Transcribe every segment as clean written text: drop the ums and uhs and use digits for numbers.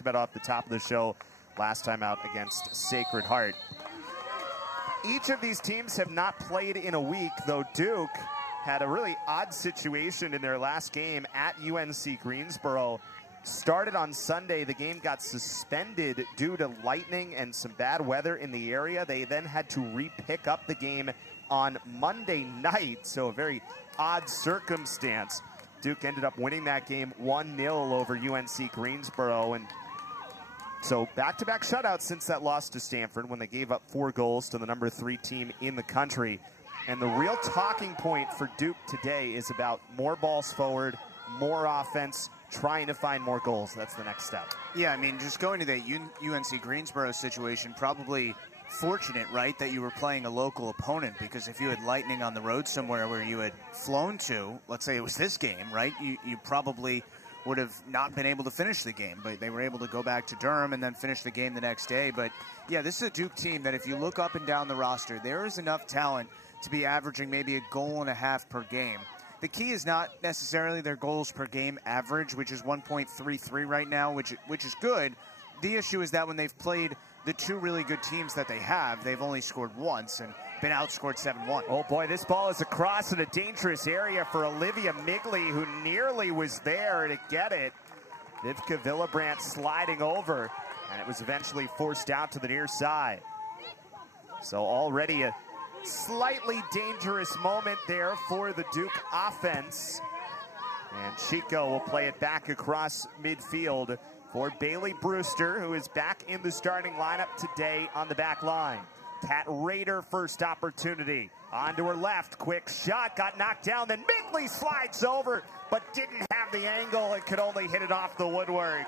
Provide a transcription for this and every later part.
talked about off the top of the show last time out against Sacred Heart. Each of these teams have not played in a week, though Duke had a really odd situation in their last game at UNC Greensboro. Started on Sunday. The game got suspended due to lightning and some bad weather in the area. They then had to re-pick up the game on Monday night, so a very odd circumstance. Duke ended up winning that game 1-0 over UNC Greensboro, and so back-to-back shutouts since that loss to Stanford when they gave up 4 goals to the number 3 team in the country. And the real talking point for Duke today is about more balls forward, more offense, trying to find more goals. That's the next step. Yeah, I mean, just going to the UNC Greensboro situation, probably fortunate, right, that you were playing a local opponent, because if you had lightning on the road somewhere where you had flown to, let's say it was this game, right, you probably would have not been able to finish the game, but they were able to go back to Durham and then finish the game the next day. But yeah, this is a Duke team that if you look up and down the roster, there is enough talent to be averaging maybe a goal and a half per game. The key is not necessarily their goals per game average, which is 1.33 right now, which is good. The issue is that when they've played the 2 really good teams that they have, they've only scored once and been outscored 7-1. Oh boy, this ball is across in a dangerous area for Olivia Migley, who nearly was there to get it. Vivka Villabrandt sliding over, and it was eventually forced out to the near side. So already a slightly dangerous moment there for the Duke offense. And Chico will play it back across midfield for Bailey Brewster, who is back in the starting lineup today on the back line. Kat Rader, first opportunity. On to her left, quick shot, got knocked down, then Migley slides over, but didn't have the angle and could only hit it off the woodwork.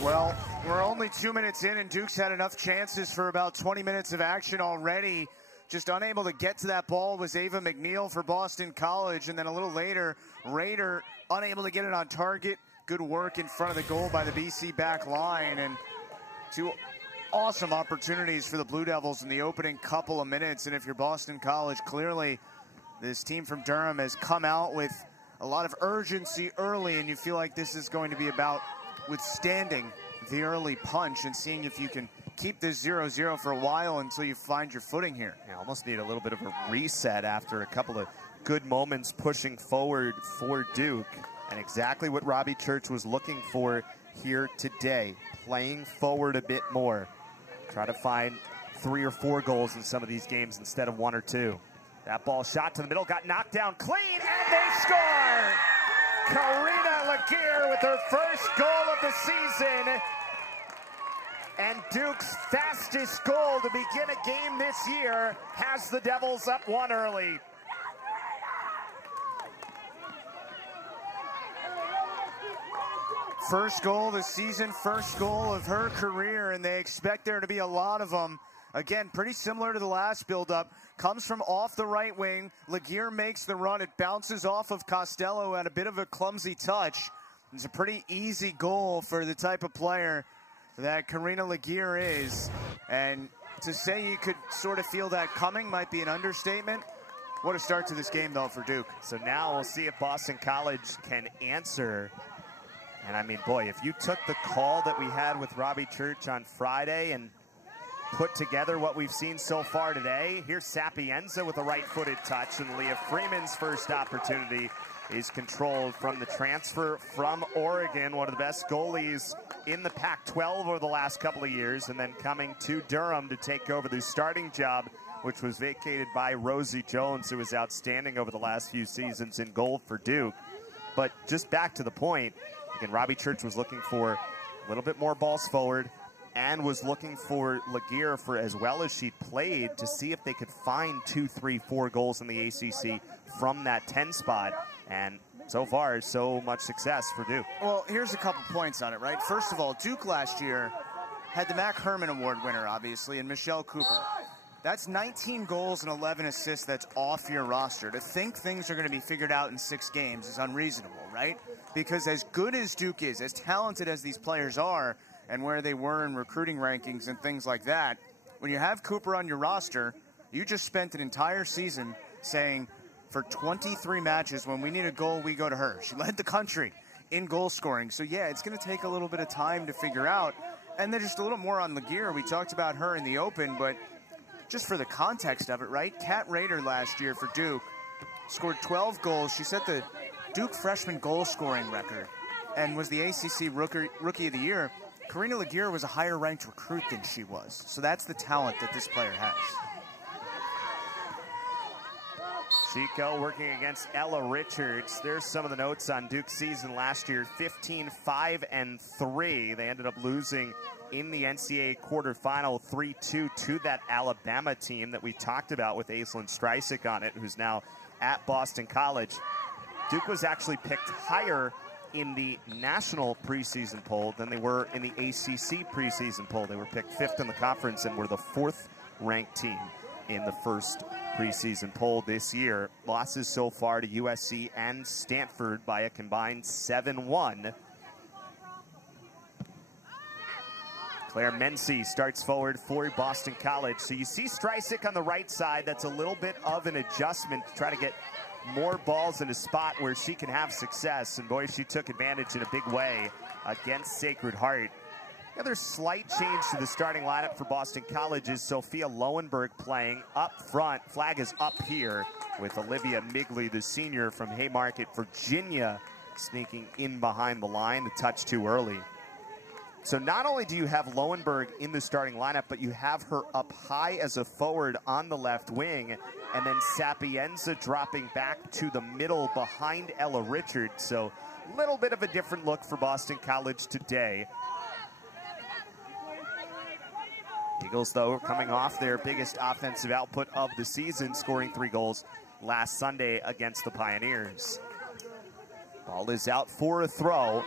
Well, we're only 2 minutes in, and Duke's had enough chances for about 20 minutes of action already. Just unable to get to that ball was Ava McNeil for Boston College, and then a little later, Rader unable to get it on target. Good work in front of the goal by the BC back line, and 2 awesome opportunities for the Blue Devils in the opening couple of minutes. And if you're Boston College, clearly this team from Durham has come out with a lot of urgency early, and you feel like this is going to be about withstanding the early punch and seeing if you can keep this 0-0 for a while until you find your footing here. You almost need a little bit of a reset after a couple of good moments pushing forward for Duke, and exactly what Robbie Church was looking for here today, playing forward a bit more. Try to find 3 or 4 goals in some of these games instead of 1 or 2. That ball shot to the middle, got knocked down clean, and they score! Karina Laguerre with her first goal of the season, and Duke's fastest goal to begin a game this year has the Devils up 1 early. First goal of the season, first goal of her career, and they expect there to be a lot of them. Again, pretty similar to the last build-up. Comes from off the right wing. Laguerre makes the run. It bounces off of Costello at a bit of a clumsy touch. It's a pretty easy goal for the type of player that Karina Laguerre is. And to say you could sort of feel that coming might be an understatement. What a start to this game, though, for Duke. So now we'll see if Boston College can answer. And I mean, boy, if you took the call that we had with Robbie Church on Friday and put together what we've seen so far today, here's Sapienza with a right-footed touch, and Leah Freeman's first opportunity is controlled from the transfer from Oregon, one of the best goalies in the Pac-12 over the last couple of years, and then coming to Durham to take over the starting job, which was vacated by Rosie Jones, who was outstanding over the last few seasons in goal for Duke. But just back to the point, again, Robbie Church was looking for a little bit more balls forward and was looking for Laguerre, for as well as she played, to see if they could find 2, 3, 4 goals in the ACC from that 10 spot. And so far, so much success for Duke. Well, here's a couple points on it, right? First of all, Duke last year had the Mac Herman Award winner, obviously, and Michelle Cooper. That's 19 goals and 11 assists that's off your roster. To think things are going to be figured out in 6 games is unreasonable, right? Because as good as Duke is, as talented as these players are, and where they were in recruiting rankings and things like that, when you have Cooper on your roster, you just spent an entire season saying, for 23 matches, when we need a goal, we go to her. She led the country in goal scoring. So, yeah, it's going to take a little bit of time to figure out. And then just a little more on Laguerre. We talked about her in the Open, but just for the context of it, right? Kat Rader last year for Duke scored 12 goals. She set the Duke freshman goal scoring record and was the ACC Rookie of the Year. Karina Laguerre was a higher ranked recruit than she was. So that's the talent that this player has. Chico working against Ella Richards. There's some of the notes on Duke's season last year. 15-5-3. They ended up losing in the NCAA quarterfinal 3-2 to that Alabama team that we talked about with Aislinn Streisig on it, who's now at Boston College. Duke was actually picked higher in the national preseason poll than they were in the ACC preseason poll. They were picked 5th in the conference and were the 4th ranked team in the first preseason poll this year. Losses so far to USC and Stanford by a combined 7-1. Claire Mency starts forward for Boston College. So you see Streisig on the right side. That's a little bit of an adjustment to try to get more balls in a spot where she can have success. And boy, she took advantage in a big way against Sacred Heart. The other slight change to the starting lineup for Boston College is Sophia Lowenberg playing up front. Flag is up here with Olivia Migley, the senior from Haymarket, Virginia, sneaking in behind the line. The touch too early. So not only do you have Lowenberg in the starting lineup, but you have her up high as a forward on the left wing, and then Sapienza dropping back to the middle behind Ella Richards. So a little bit of a different look for Boston College today. Eagles, though, coming off their biggest offensive output of the season, scoring 3 goals last Sunday against the Pioneers. Ball is out for a throw.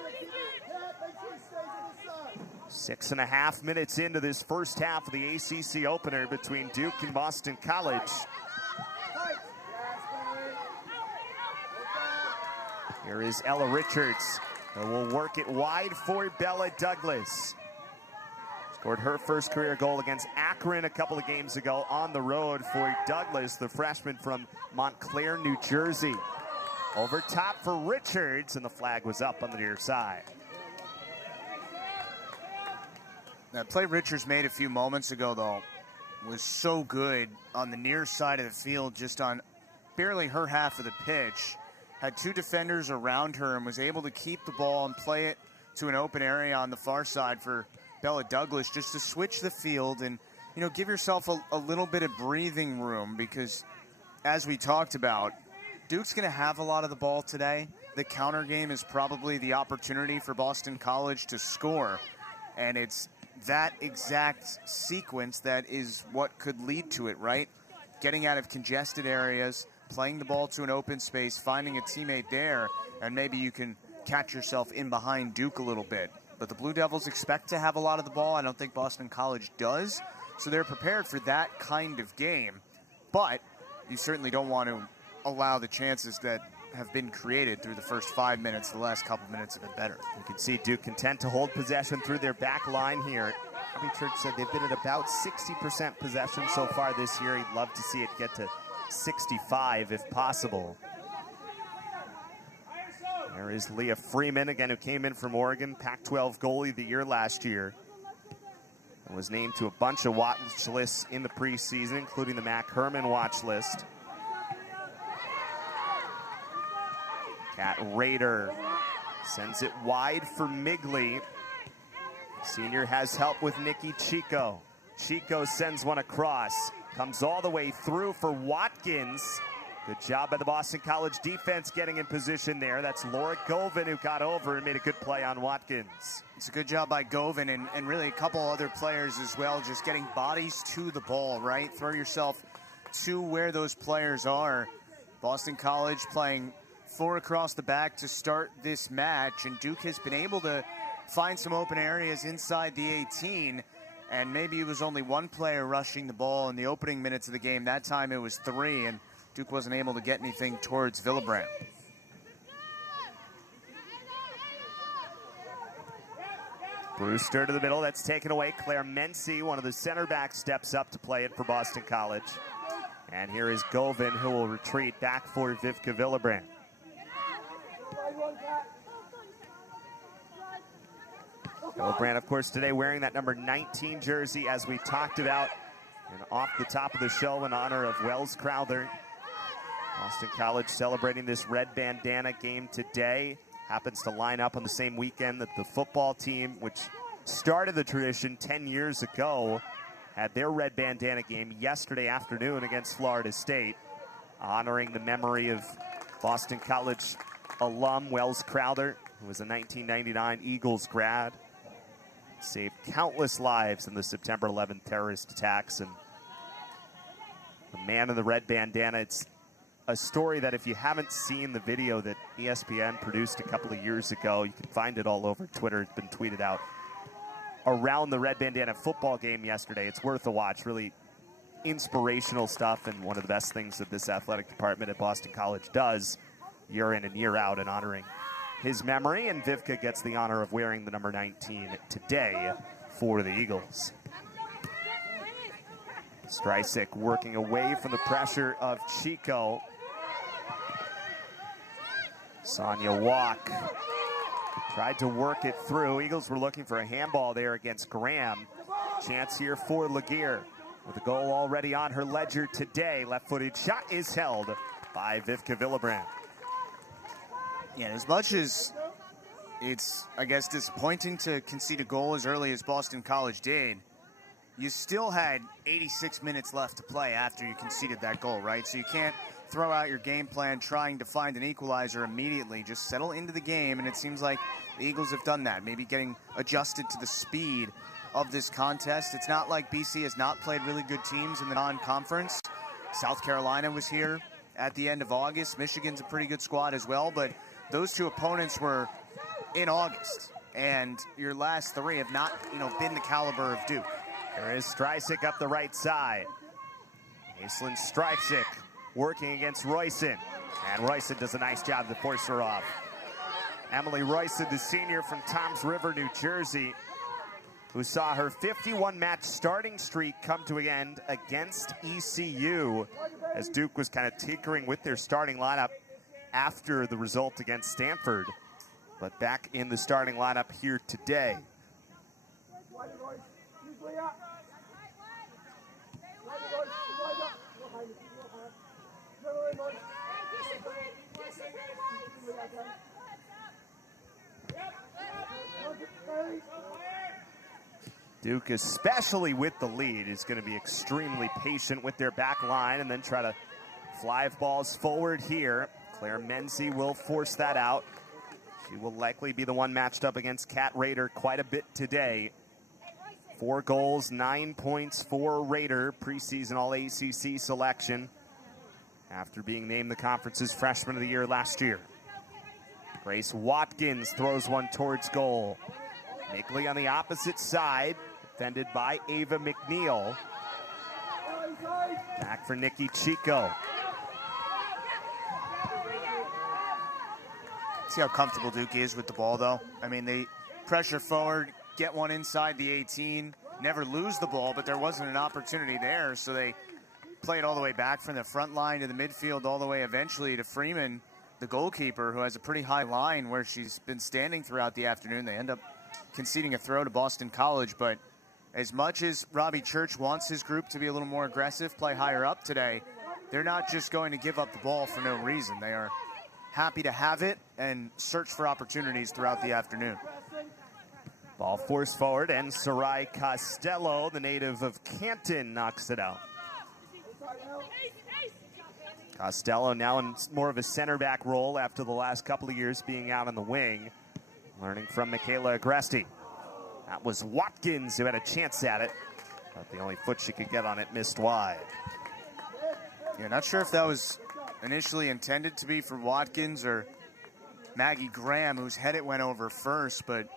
6.5 minutes into this first half of the ACC opener between Duke and Boston College. Here is Ella Richards, who will work it wide for Bella Douglas. Scored her first career goal against Akron a couple of games ago on the road for Douglas, the freshman from Montclair, New Jersey. Over top for Richards, and the flag was up on the near side. That play Richards made a few moments ago, though, was so good on the near side of the field, just on barely her half of the pitch. Had 2 defenders around her and was able to keep the ball and play it to an open area on the far side for Bella Douglas, just to switch the field and, you know, give yourself a little bit of breathing room, because as we talked about, Duke's going to have a lot of the ball today. The counter game is probably the opportunity for Boston College to score, and it's that exact sequence that is what could lead to it, right? Getting out of congested areas, playing the ball to an open space, finding a teammate there, and maybe you can catch yourself in behind Duke a little bit. But the Blue Devils expect to have a lot of the ball. I don't think Boston College does. So they're prepared for that kind of game. But you certainly don't want to allow the chances that have been created through the first 5 minutes. The last couple minutes have been better. You can see Duke content to hold possession through their back line here. Robbie Church said they've been at about 60% possession so far this year. He'd love to see it get to 65 if possible. There is Leah Freeman, again, who came in from Oregon, Pac-12 goalie of the year last year. And was named to a bunch of watch lists in the preseason, including the Mac Herman watch list. Kat Rader sends it wide for Migley. Senior has help with Nikki Chico. Chico sends one across. Comes all the way through for Watkins. Good job by the Boston College defense getting in position there. That's Laura Govan who got over and made a good play on Watkins. It's a good job by Govan and really a couple other players as well, just getting bodies to the ball, right? Throw yourself to where those players are. Boston College playing 4 across the back to start this match, and Duke has been able to find some open areas inside the 18, and maybe it was only 1 player rushing the ball in the opening minutes of the game. That time it was 3, and Duke wasn't able to get anything towards Villabrandt. Brewster to the middle, that's taken away. Claire Mency, one of the center backs, steps up to play it for Boston College. And here is Govan, who will retreat back for Vivka Villabrandt. Villabran, of course, today wearing that number 19 jersey, as we talked about, and off the top of the show in honor of Wells Crowther. Boston College celebrating this red bandana game today. Happens to line up on the same weekend that the football team, which started the tradition 10 years ago, had their red bandana game yesterday afternoon against Florida State, honoring the memory of Boston College alum Wells Crowther, who was a 1999 Eagles grad. Saved countless lives in the September 11th terrorist attacks. And the man in the red bandana, it's a story that if you haven't seen the video that ESPN produced a couple of years ago, you can find it all over Twitter. It's been tweeted out around the red bandana football game yesterday. It's worth a watch. Really inspirational stuff, and one of the best things that this athletic department at Boston College does year in and year out in honoring his memory. And Vivka gets the honor of wearing the number 19 today for the Eagles. Streisig working away from the pressure of Chico. Sonia Walk tried to work it through. Eagles were looking for a handball there against Graham. Chance here for Laguerre, with a goal already on her ledger today. Left-footed shot is held by Vivka Villabran. Yeah, as much as it's, I guess, disappointing to concede a goal as early as Boston College did, you still had 86 minutes left to play after you conceded that goal, right? So you can't throw out your game plan trying to find an equalizer immediately. Just settle into the game, and it seems like the Eagles have done that, maybe getting adjusted to the speed of this contest. It's not like BC has not played really good teams in the non-conference. South Carolina was here at the end of August. Michigan's a pretty good squad as well, but those two opponents were in August, and your last three have not, been the caliber of Duke. There is Streisig up the right side. Aislinn Streisig working against Royson, and Royson does a nice job to force her off. Emily Royson, the senior from Toms River, New Jersey, who saw her 51-match starting streak come to an end against ECU, as Duke was kind of tinkering with their starting lineup after the result against Stanford, but back in the starting lineup here today. Duke, especially with the lead, is going to be extremely patient with their back line and then try to fly balls forward here. Claire Menzie will force that out. She will likely be the one matched up against Kat Rader quite a bit today. 4 goals, 9 points for Rader, preseason All-ACC selection after being named the conference's Freshman of the Year last year. Grace Watkins throws one towards goal. Migley on the opposite side, defended by Ava McNeil. Back for Nikki Chico. See how comfortable Duke is with the ball, though. I mean, they pressure forward, get one inside the 18, never lose the ball, but there wasn't an opportunity there, so they play it all the way back from the front line to the midfield, all the way eventually to Freeman, the goalkeeper, who has a pretty high line where she's been standing throughout the afternoon. They end up conceding a throw to Boston College, but as much as Robbie Church wants his group to be a little more aggressive, play higher up today, they're not just going to give up the ball for no reason. They are happy to have it and search for opportunities throughout the afternoon. Ball forced forward, and Sarai Costello, the native of Canton, knocks it out. Costello now in more of a center back role after the last couple of years being out on the wing, learning from Michaela Agresti. That was Watkins who had a chance at it, but the only foot she could get on it missed wide. Yeah, not sure if that was initially intended to be for Watkins or Maggie Graham, whose head it went over first, but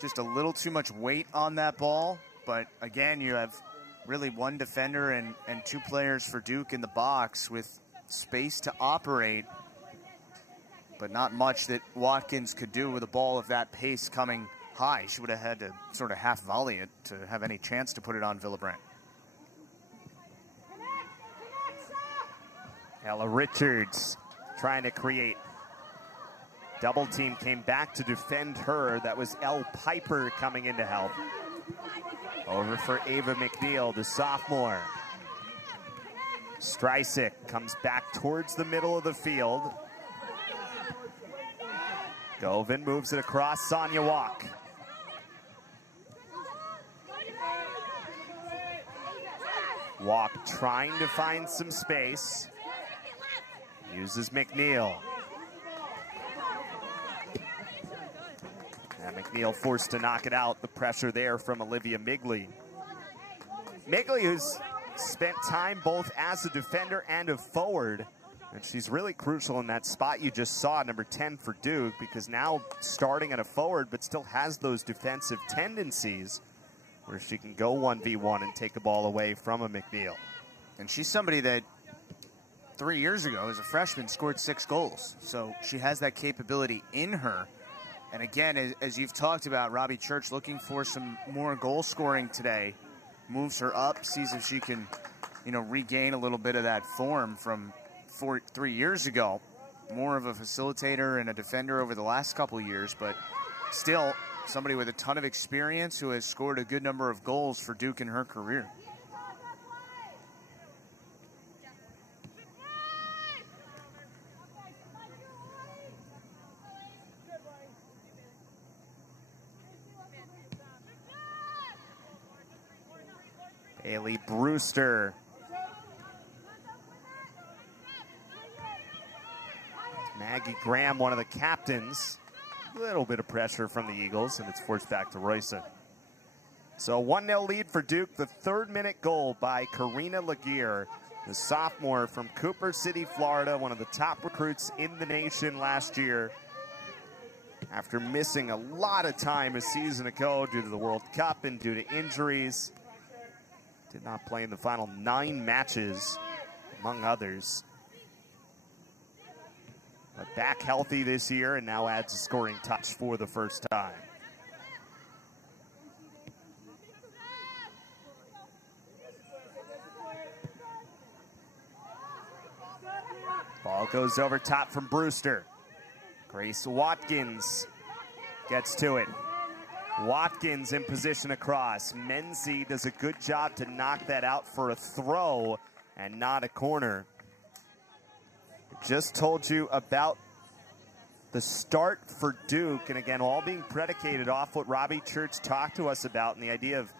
just a little too much weight on that ball. But again, you have really one defender and 2 players for Duke in the box with space to operate, but not much that Watkins could do with a ball of that pace coming high. She would have had to sort of half volley it to have any chance to put it on Villabran. Ella Richards trying to create double team came back to defend her. That was Elle Piper coming in to help. Over for Ava McNeil, the sophomore. Streisick comes back towards the middle of the field. Govin moves it across. Sonia Walk. Walk trying to find some space. Uses McNeil. And McNeil forced to knock it out. The pressure there from Olivia Migley. Migley, who's spent time both as a defender and a forward. And she's really crucial in that spot you just saw, number 10 for Duke, because now starting at a forward, but still has those defensive tendencies where she can go 1v1 and take the ball away from a McNeil. And she's somebody that 3 years ago, as a freshman, scored 6 goals. So she has that capability in her. And again, as you've talked about, Robbie Church looking for some more goal scoring today. Moves her up, sees if she can, regain a little bit of that form from 3 years ago. More of a facilitator and a defender over the last couple years, but still somebody with a ton of experience who has scored a good number of goals for Duke in her career. Haley Brewster. Maggie Graham, one of the captains. A little bit of pressure from the Eagles, and it's forced back to Royson. So 1-0 lead for Duke. The 3rd minute goal by Karina Laguerre, the sophomore from Cooper City, Florida, one of the top recruits in the nation last year. After missing a lot of time a season ago due to the World Cup and due to injuries. Did not play in the final 9 matches, among others. But back healthy this year and now adds a scoring touch for the first time. Ball goes over top from Brewster. Grace Watkins gets to it. Watkins in position across. Menzie does a good job to knock that out for a throw and not a corner. Just told you about the start for Duke, and again, all being predicated off what Robbie Church talked to us about and the idea of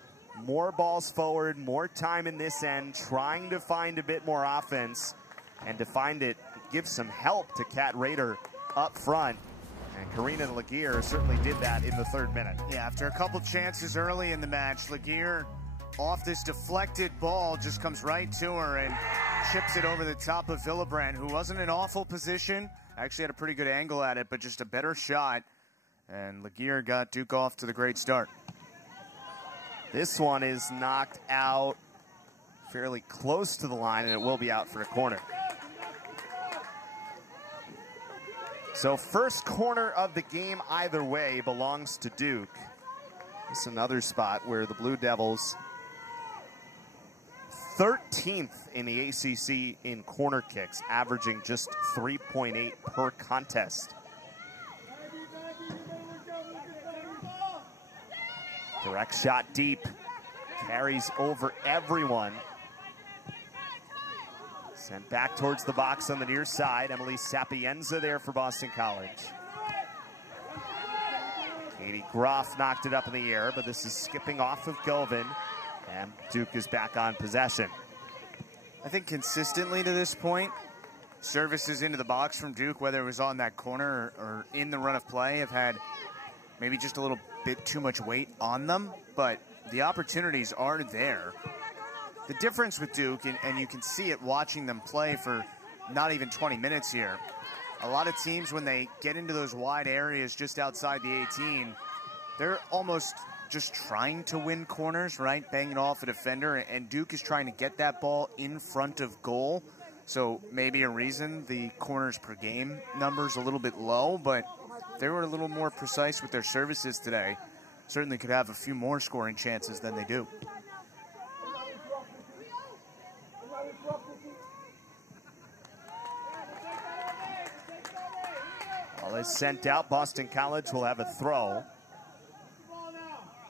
more balls forward, more time in this end, trying to find a bit more offense, and to find it, give some help to Kat Rader up front. And Karina Laguerre certainly did that in the 3rd minute. Yeah, after a couple chances early in the match, Laguerre off this deflected ball just comes right to her and chips it over the top of Villebrand, who wasn't in awful position. Actually had a pretty good angle at it, but just a better shot. And Laguerre got Duke off to the great start. This one is knocked out fairly close to the line, and it will be out for a corner. So first corner of the game either way belongs to Duke. This is another spot where the Blue Devils 13th in the ACC in corner kicks, averaging just 3.8 per contest. Direct shot deep, carries over everyone. Sent back towards the box on the near side. Emily Sapienza there for Boston College. Katie Groff knocked it up in the air, but this is skipping off of Govin, and Duke is back on possession. I think consistently to this point, services into the box from Duke, whether it was on that corner or in the run of play, have had maybe just a little bit too much weight on them, but the opportunities are there. The difference with Duke, and you can see it watching them play for not even 20 minutes here, a lot of teams, when they get into those wide areas just outside the 18, they're almost just trying to win corners, right? Banging off a defender, and Duke is trying to get that ball in front of goal. So maybe a reason the corners per game number's a little bit low, but if they were a little more precise with their services today, certainly could have a few more scoring chances than they do. is sent out. Boston College will have a throw.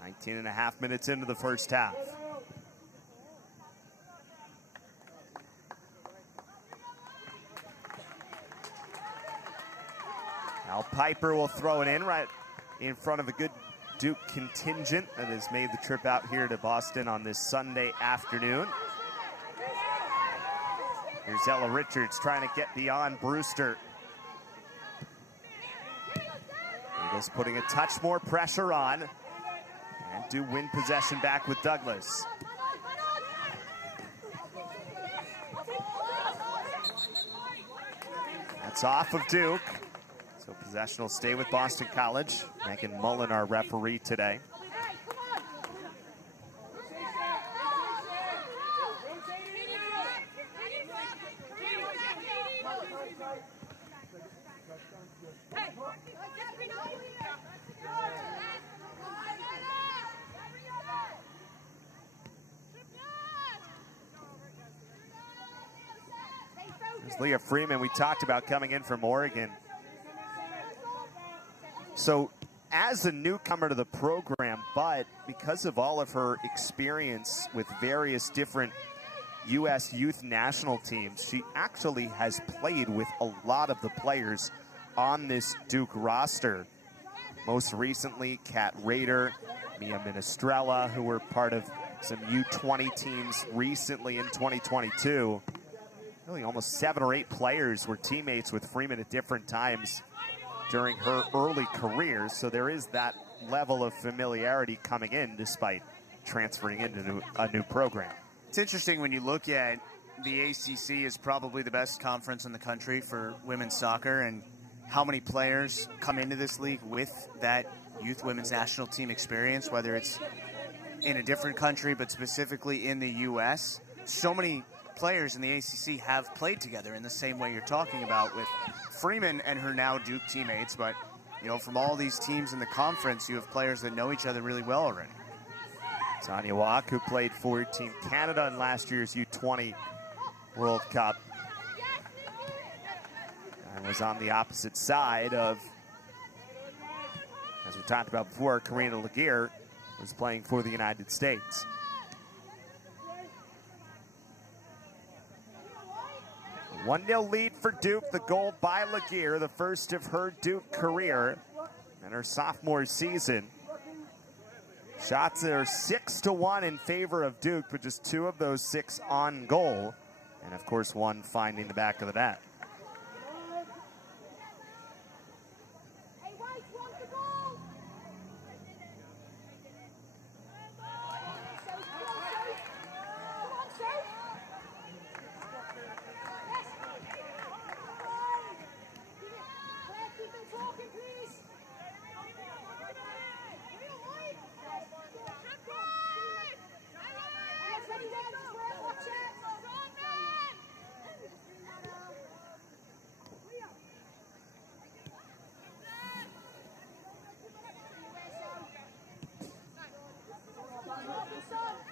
19.5 minutes into the first half. Al Piper will throw it in right in front of a good Duke contingent that has made the trip out here to Boston on this Sunday afternoon. Here's Ella Richards trying to get beyond Brewster. Eagles putting a touch more pressure on and do win possession back with Douglas. That's off of Duke. So possession will stay with Boston College. Megan Mullen, our referee today. There's Leah Freeman, we talked about coming in from Oregon. So as a newcomer to the program, but because of all of her experience with various different U.S. youth national teams, she actually has played with a lot of the players on this Duke roster. Most recently, Kat Rader, Mia Minestrella, who were part of some U20 teams recently in 2022. Really almost 7 or 8 players were teammates with Freeman at different times during her early career, so there is that level of familiarity coming in despite transferring into a new program. It's interesting when you look at the ACC is probably the best conference in the country for women's soccer, and how many players come into this league with that youth women's national team experience, whether it's in a different country but specifically in the U.S. So many players in the ACC have played together in the same way you're talking about with Freeman and her now Duke teammates, but you know, from all these teams in the conference, you have players that know each other really well already. Tanya Walk, who played for Team Canada in last year's U20 World Cup, and was on the opposite side of, as we talked about before, Karina Laguerre was playing for the United States. A 1-0 lead for Duke, the goal by Laguerre, the first of her Duke career in her sophomore season. Shots are 6-1 in favor of Duke, but just 2 of those 6 on goal. And of course, 1 finding the back of the net.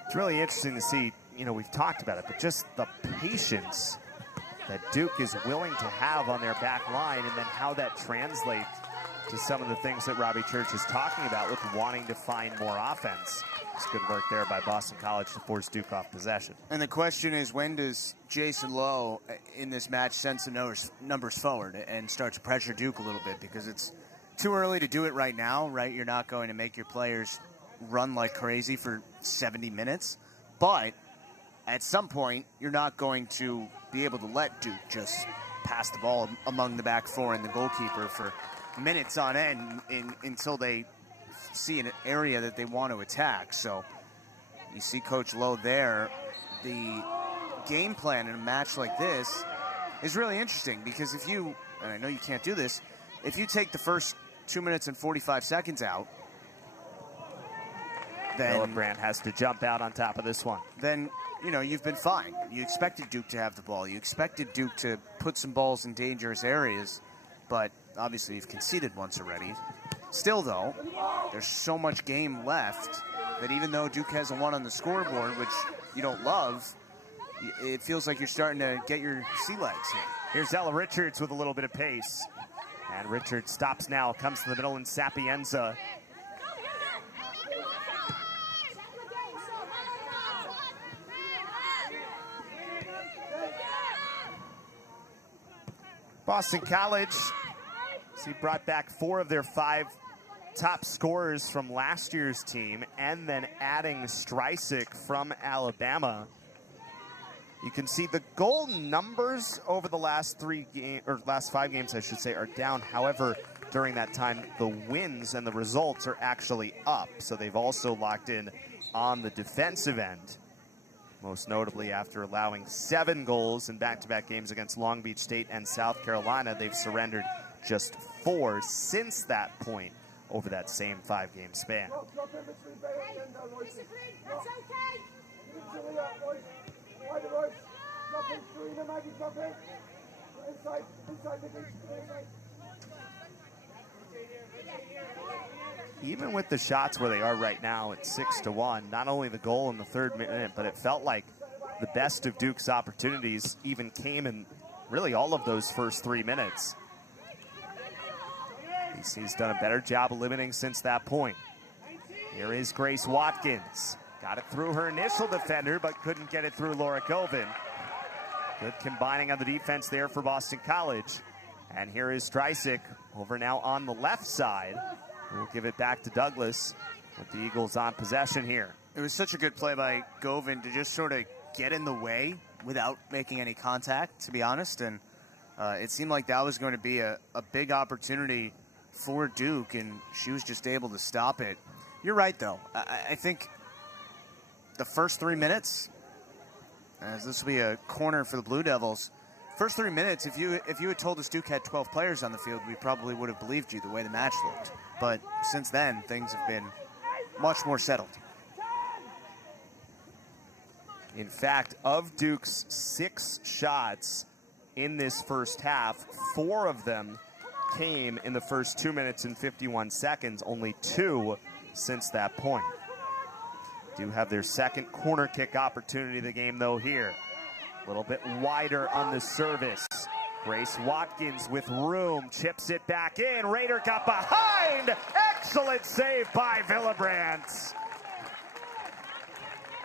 It's really interesting to see, you know, we've talked about it, but just the patience that Duke is willing to have on their back line, and then how that translates to some of the things that Robbie Church is talking about with wanting to find more offense. It's good work there by Boston College to force Duke off possession. And the question is, when does Jason Lowe in this match send some numbers forward and start to pressure Duke a little bit? Because it's too early to do it right now, right? You're not going to make your players run like crazy for 70 minutes, but at some point you're not going to be able to let Duke just pass the ball among the back 4 and the goalkeeper for minutes on end until they see an area that they want to attack. So you see Coach Lowe there. The game plan in a match like this is really interesting, because if you, and I know you can't do this, if you take the first 2 minutes and 45 seconds out, then Hillebrand has to jump out on top of this one. Then, you know, you've been fine. You expected Duke to have the ball. You expected Duke to put some balls in dangerous areas, but obviously you've conceded once already. Still, though, there's so much game left that even though Duke has a 1 on the scoreboard, which you don't love, it feels like you're starting to get your sea legs here. Here's Ella Richards with a little bit of pace. And Richard stops now, comes to the middle, and Sapienza Boston College, he brought back 4 of their 5 top scorers from last year's team, and then adding Streisig from Alabama. You can see the goal numbers over the last 5 games, I should say, are down. However, during that time, the wins and the results are actually up. So they've also locked in on the defensive end. Most notably, after allowing 7 goals in back-to-back games against Long Beach State and South Carolina, they've surrendered just 4 since that point over that same 5-game span. Even with the shots where they are right now at 6-1, not only the goal in the 3rd minute, but it felt like the best of Duke's opportunities even came in really all of those first 3 minutes. BC's done a better job of limiting since that point. Here is Grace Watkins. Got it through her initial defender, but couldn't get it through Laura Colvin. Good combining on the defense there for Boston College. And here is Streisig over now on the left side. We'll give it back to Douglas with the Eagles on possession here. It was such a good play by Govin to just sort of get in the way without making any contact, to be honest. And it seemed like that was going to be a big opportunity for Duke, and she was just able to stop it. You're right, though. I think the first 3 minutes, as this will be a corner for the Blue Devils, first 3 minutes, if you had told us Duke had 12 players on the field, we probably would have believed you the way the match looked. But since then, things have been much more settled. In fact, of Duke's 6 shots in this first half, 4 of them came in the first 2 minutes and 51 seconds, only 2 since that point. Do have their second corner kick opportunity of the game, though, here. A little bit wider on the service. Grace Watkins with room, chips it back in. Rader got behind. Excellent save by Villebrandt.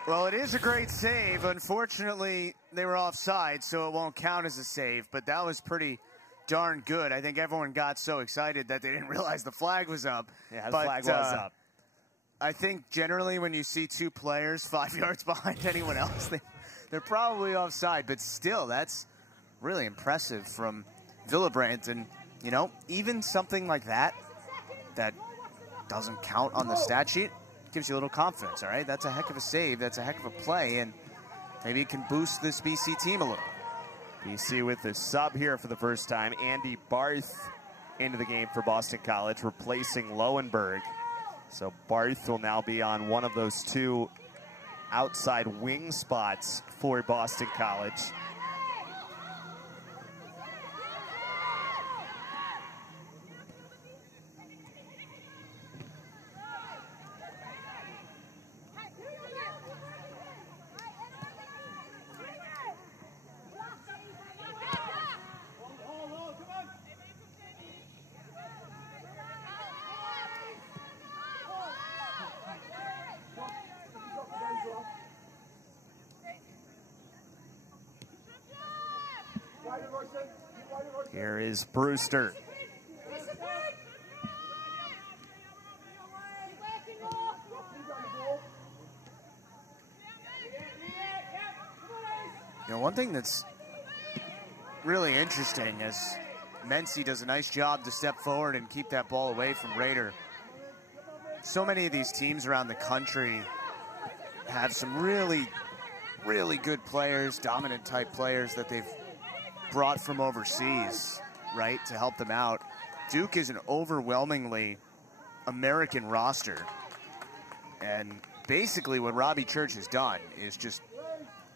Well, it is a great save. Unfortunately, they were offside, so it won't count as a save, but that was pretty darn good. I think everyone got so excited that they didn't realize the flag was up. Yeah, the flag was up. I think generally when you see 2 players 5 yards behind anyone else, they're probably offside, but still, that's really impressive from Villebrandt. And, you know, even something like that doesn't count on the stat sheet gives you a little confidence, all right? That's a heck of a save. That's a heck of a play, and maybe it can boost this BC team a little. BC with the sub here for the first time. Andy Barth into the game for Boston College, replacing Lowenberg. So Barth will now be on one of those 2 outside wing spots for Boston College. Here is Brewster. You know, one thing that's really interesting is Mency does a nice job to step forward and keep that ball away from Rader. So many of these teams around the country have some really, really good players, dominant type players that they've brought from overseas, right, to help them out. Duke is an overwhelmingly American roster. And basically what Robbie Church has done is just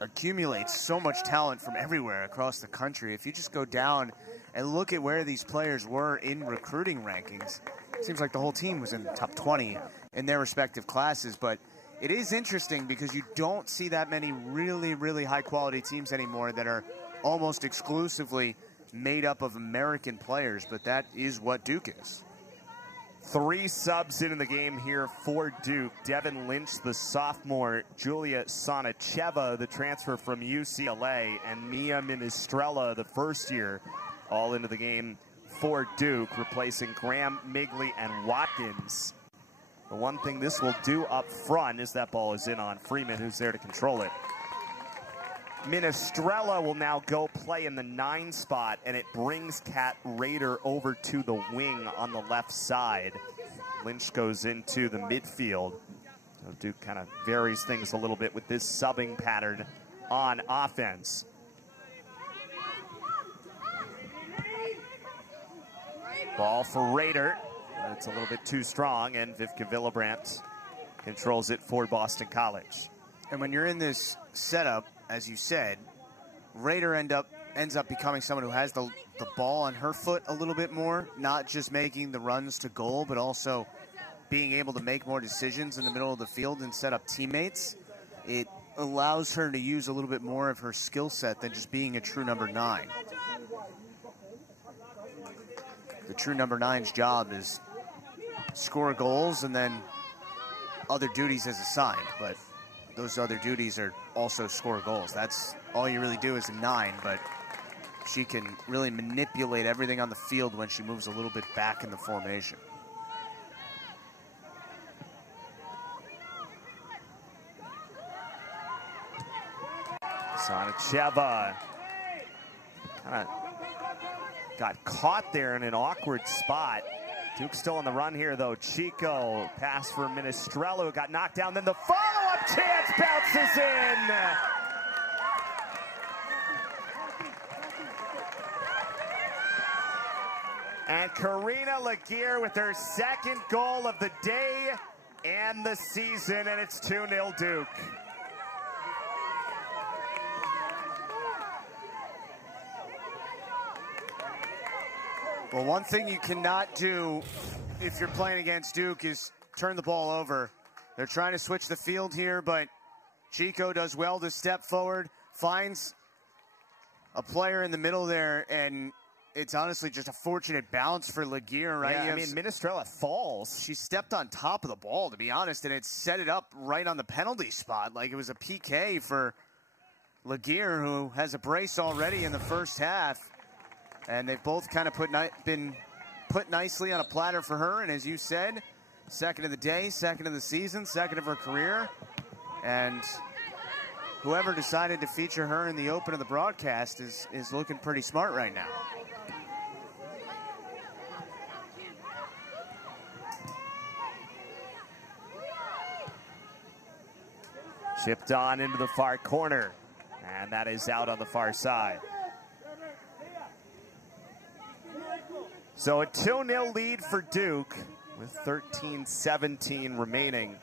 accumulate so much talent from everywhere across the country. If you just go down and look at where these players were in recruiting rankings, it seems like the whole team was in the top 20 in their respective classes. But it is interesting because you don't see that many really, really high-quality teams anymore that are almost exclusively made up of American players, but that is what Duke is. 3 subs into the game here for Duke. Devin Lynch, the sophomore, Julia Sonacheva, the transfer from UCLA, and Mia Minestrella, the first year, all into the game for Duke, replacing Graham, Migley, and Watkins. The one thing this will do up front is that ball is in on Freeman, who's there to control it. Minestrella will now go play in the 9 spot, and it brings Kat Rader over to the wing on the left side. Lynch goes into the midfield. So Duke kind of varies things a little bit with this subbing pattern on offense. Ball for Rader. It's a little bit too strong, and Vivka Villebrandt controls it for Boston College. And when you're in this setup, as you said, Rader ends up becoming someone who has the ball on her foot a little bit more, not just making the runs to goal, but also being able to make more decisions in the middle of the field and set up teammates. It allows her to use a little bit more of her skill set than just being a true number 9. The true number 9's job is score goals and then other duties as assigned, but those other duties are also score goals. That's all you really do as a 9, but she can really manipulate everything on the field when she moves a little bit back in the formation. Sonacheva kind of got caught there in an awkward spot. Duke still on the run here, though. Chico, pass for Minestrella, who got knocked down. Then the follow-up chance bounces in. And Karina Laguerre with her 2nd goal of the day and the season, and it's 2-0 Duke. Well, one thing you cannot do if you're playing against Duke is turn the ball over. They're trying to switch the field here, but Chico does well to step forward, finds a player in the middle there, and it's honestly just a fortunate bounce for Laguerre, right? Yeah, I mean, Minestrella falls. She stepped on top of the ball, to be honest, and it set it up right on the penalty spot. Like it was a PK for Laguerre, who has a brace already in the first half. And they've both kind of been put nicely on a platter for her. And as you said, 2nd of the day, 2nd of the season, 2nd of her career. And whoever decided to feature her in the open of the broadcast is looking pretty smart right now. Chipped on into the far corner. And that is out on the far side. So a 2-0 lead for Duke with 13-17 remaining.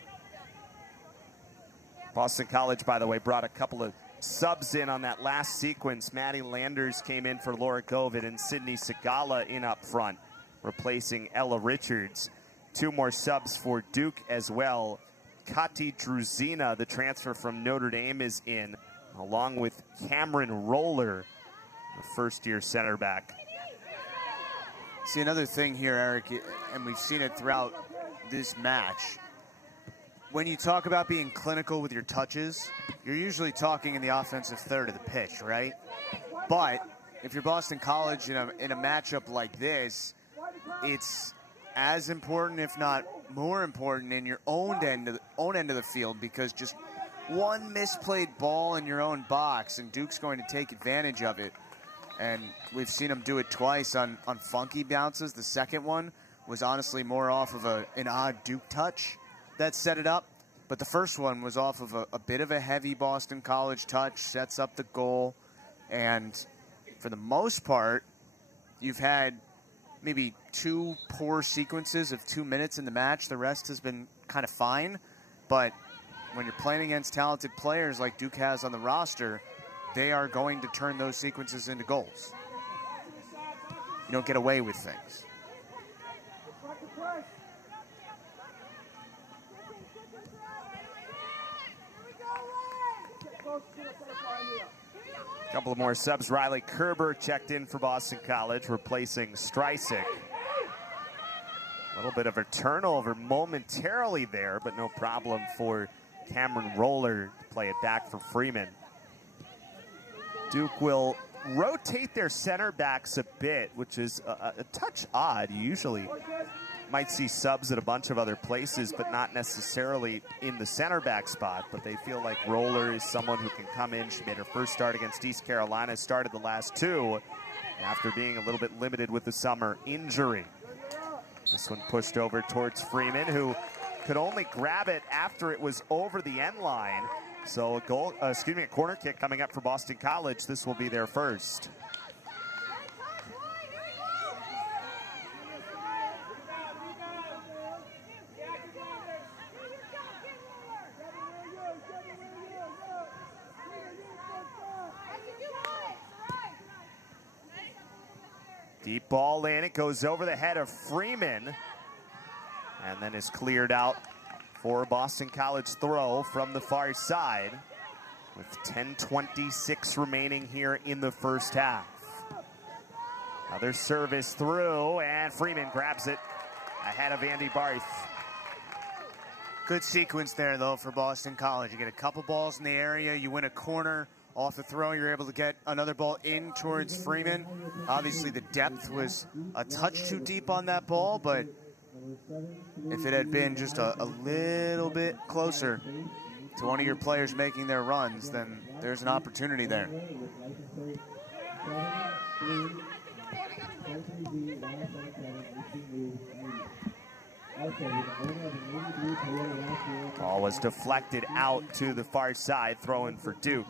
Boston College, by the way, brought a couple of subs in on that last sequence. Maddie Landers came in for Laura Govid and Sydney Segala in up front, replacing Ella Richards. 2 more subs for Duke as well. Kati Druzina, the transfer from Notre Dame, is in, along with Cameron Roller, the first-year center back. See, another thing here, Eric, and we've seen it throughout this match. When you talk about being clinical with your touches, you're usually talking in the offensive third of the pitch, right? But if you're Boston College in a matchup like this, it's as important, if not more important, in your own end of the field, because just one misplayed ball in your own box, and Duke's going to take advantage of it. And we've seen him do it twice on funky bounces. The second one was honestly more off of an odd Duke touch that set it up. But the first one was off of a bit of a heavy Boston College touch, sets up the goal. And for the most part, you've had maybe 2 poor sequences of 2 minutes in the match. The rest has been kind of fine. But when you're playing against talented players like Duke has on the roster, they are going to turn those sequences into goals. You don't get away with things. A couple of more subs. Riley Kerber checked in for Boston College, replacing Streisig. A little bit of a turnover momentarily there, but no problem for Cameron Roller to play it back for Freeman. Duke will rotate their center backs a bit, which is a touch odd. You usually might see subs at a bunch of other places, but not necessarily in the center back spot. But they feel like Roller is someone who can come in. She made her first start against East Carolina, started the last two after being a little bit limited with the summer injury. This one pushed over towards Freeman, who could only grab it after it was over the end line. So a corner kick coming up for Boston College. This will be their first. Deep ball in, it goes over the head of Freeman, and then is cleared out for a Boston College throw from the far side with 10:26 remaining here in the first half. Another service through, and Freeman grabs it ahead of Andy Barth. Good sequence there, though, for Boston College. You get a couple balls in the area, you win a corner. Off the throw, you're able to get another ball in towards Freeman. Obviously, the depth was a touch too deep on that ball, but if it had been just a little bit closer to one of your players making their runs, then there's an opportunity there. Ball was deflected out to the far side, throwing for Duke.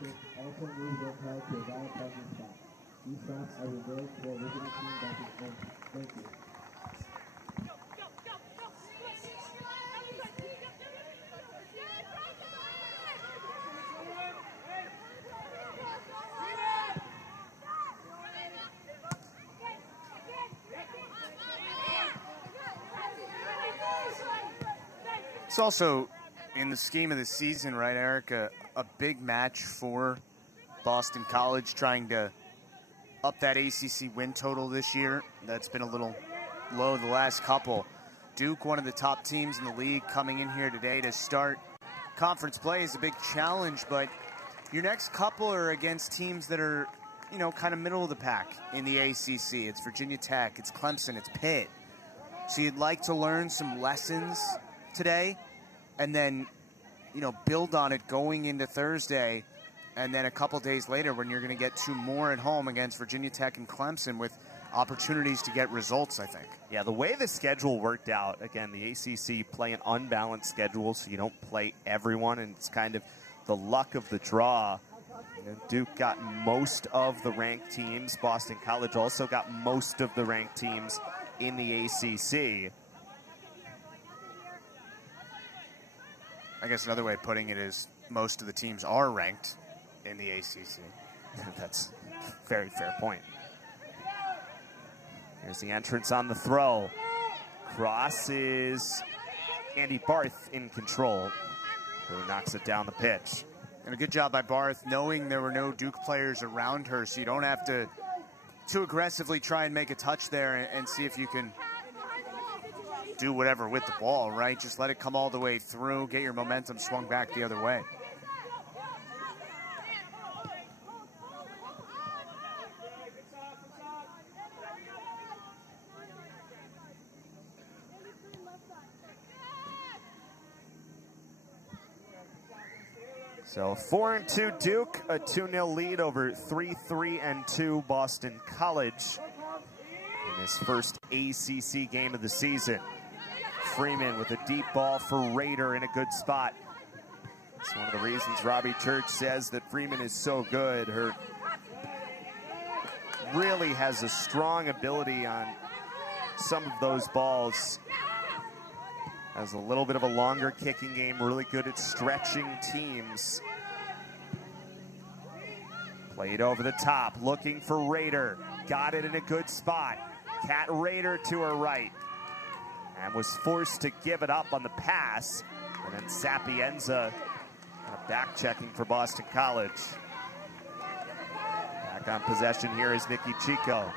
It's also, in the scheme of the season, right, Eric, a big match for Boston College, trying to up that ACC win total this year. That's been a little low the last couple. Duke, one of the top teams in the league, coming in here today to start conference play is a big challenge, but your next couple are against teams that are, you know, kind of middle of the pack in the ACC. It's Virginia Tech, it's Clemson, it's Pitt. So you'd like to learn some lessons today and then, you know, build on it going into Thursday, and then a couple days later when you're going to get two more at home against Virginia Tech and Clemson with opportunities to get results, I think. Yeah, the way the schedule worked out, again, the ACC play an unbalanced schedule, so you don't play everyone, and it's kind of the luck of the draw. You know, Duke got most of the ranked teams. Boston College also got most of the ranked teams in the ACC. I guess another way of putting it is most of the teams are ranked in the ACC. That's a very fair point. Here's the entrance on the throw. Cross is Andy Barth in control, who knocks it down the pitch. And a good job by Barth, knowing there were no Duke players around her, so you don't have to too aggressively try and make a touch there and see if you can do whatever with the ball, right? Just let it come all the way through, get your momentum swung back the other way. So 4-2 Duke, a 2-0 lead over 3-3-2 Boston College in his first ACC game of the season. Freeman with a deep ball for Rader in a good spot. It's one of the reasons Robbie Church says that Freeman is so good. Her really has a strong ability on some of those balls. Has a little bit of a longer kicking game, really good at stretching teams. Played over the top, looking for Rader. Got it in a good spot. Kat Rader to her right. And was forced to give it up on the pass. And then Sapienza back checking for Boston College. on possession here is Nikki Chico.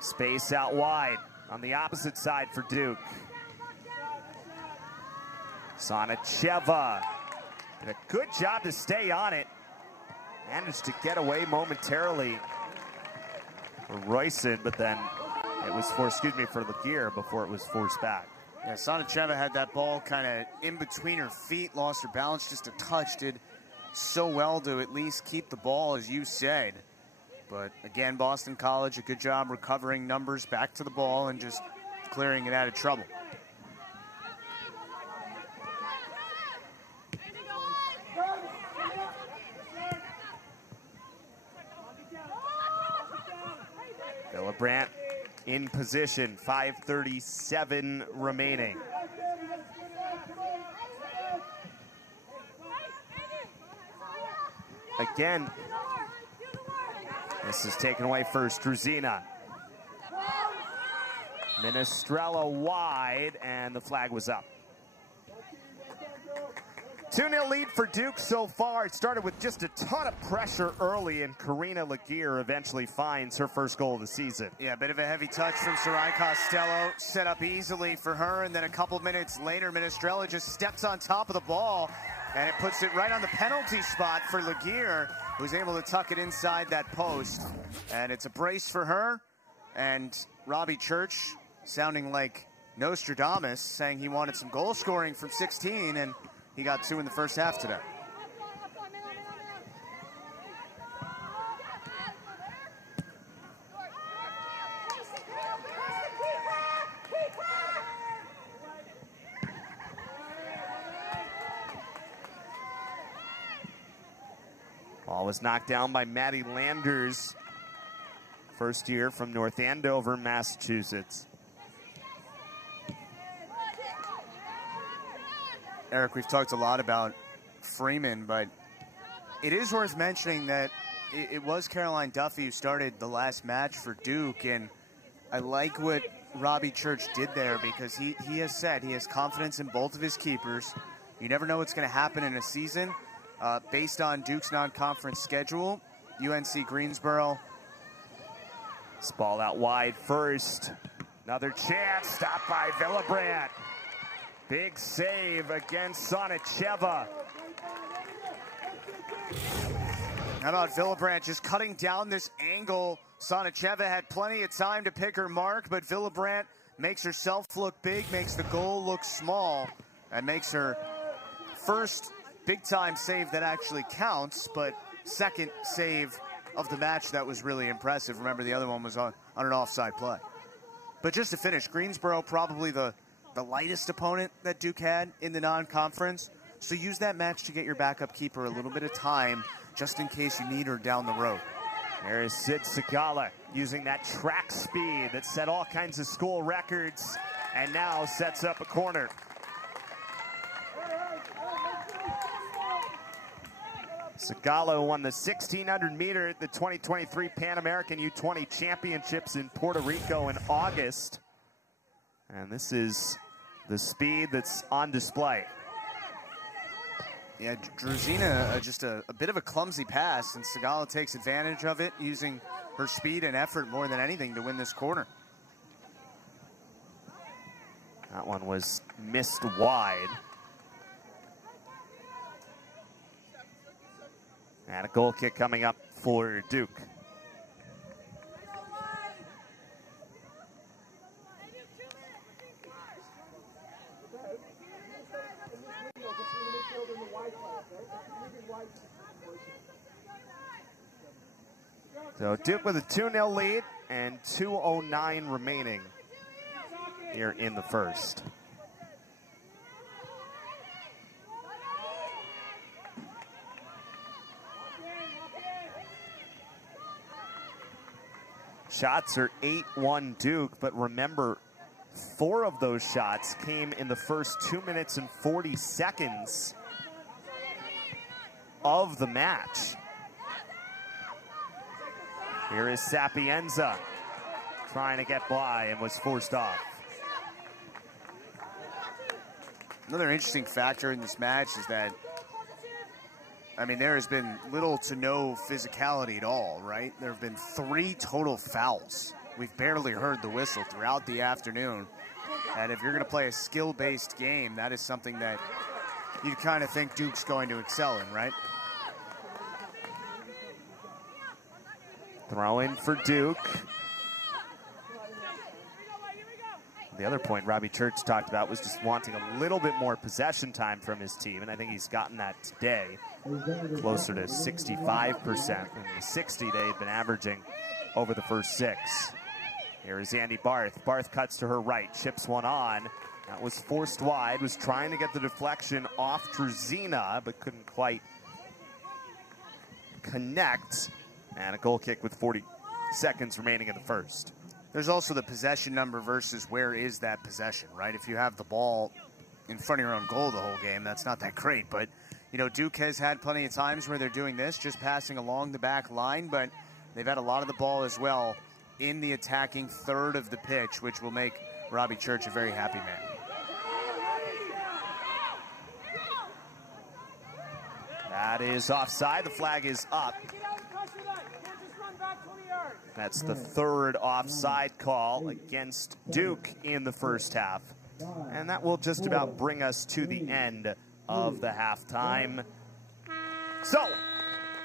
Space out wide on the opposite side for Duke. Sonacheva did a good job to stay on it. Managed to get away momentarily for Royson, but then it was for Laguerre before it was forced back. Yeah, Sonacheva had that ball kind of in between her feet, lost her balance just a touch, did so well to at least keep the ball, as you said. But again, Boston College, a good job recovering numbers back to the ball and just clearing it out of trouble. Villabrandt in position, 5:37 remaining. Again, this is taken away first. Druzina. Minestrella wide, and the flag was up. 2-0 lead for Duke so far. It started with just a ton of pressure early, and Karina Laguerre eventually finds her first goal of the season. Yeah, a bit of a heavy touch from Sarai Costello, set up easily for her, and then a couple minutes later, Minestrella just steps on top of the ball, and it puts it right on the penalty spot for Laguerre, who's able to tuck it inside that post. And it's a brace for her, and Robbie Church, sounding like Nostradamus, saying he wanted some goal scoring from 16, and he got 2 in the first half today. Ball was knocked down by Maddie Landers, first year from North Andover, Massachusetts. Eric, we've talked a lot about Freeman, but it is worth mentioning that it was Caroline Duffy who started the last match for Duke, and I like what Robbie Church did there because he has said he has confidence in both of his keepers. You never know what's going to happen in a season. Based on Duke's non-conference schedule, UNC Greensboro. This ball out wide first. Another chance, stopped by Villabrandt. Big save against Sonacheva. How about Villabrandt just cutting down this angle? Sonacheva had plenty of time to pick her mark, but Villabrandt makes herself look big, makes the goal look small, and makes her first big-time save that actually counts, but second save of the match that was really impressive. Remember, the other one was on an offside play. But just to finish, Greensboro probably the lightest opponent that Duke had in the non-conference. So use that match to get your backup keeper a little bit of time just in case you need her down the road. There is Sid Segala using that track speed that set all kinds of school records and now sets up a corner. Segala won the 1600 meter at the 2023 Pan American U20 Championships in Puerto Rico in August. And this is the speed that's on display. Yeah, Druzina, just a bit of a clumsy pass, and Segala takes advantage of it, using her speed and effort more than anything to win this corner. That one was missed wide. And a goal kick coming up for Duke. So Duke with a 2-0 lead and 2:09 remaining here in the first. Shots are 8-1 Duke, but remember, 4 of those shots came in the first 2 minutes and 40 seconds of the match. Here is Sapienza trying to get by and was forced off. Another interesting factor in this match is that, I mean, there has been little to no physicality at all, right? There have been 3 total fouls. We've barely heard the whistle throughout the afternoon. And if you're going to play a skill-based game, that is something that you kind of think Duke's going to excel in, right? Throw in for Duke. The other point Robbie Church talked about was just wanting a little bit more possession time from his team, and I think he's gotten that today, closer to 65% than the 60 they've been averaging over the first 6. Here is Andy Barth. Barth cuts to her right, chips one on. That was forced wide, was trying to get the deflection off Druzina, but couldn't quite connect. And a goal kick with 40 seconds remaining in the first. There's also the possession number versus where is that possession, right? If you have the ball in front of your own goal the whole game, that's not that great. But, you know, Duke has had plenty of times where they're doing this, just passing along the back line, but they've had a lot of the ball as well in the attacking third of the pitch, which will make Robbie Church a very happy man. That is offside. The flag is up. That's the 3rd offside call against Duke in the first half. And that will just about bring us to the end of the halftime. So,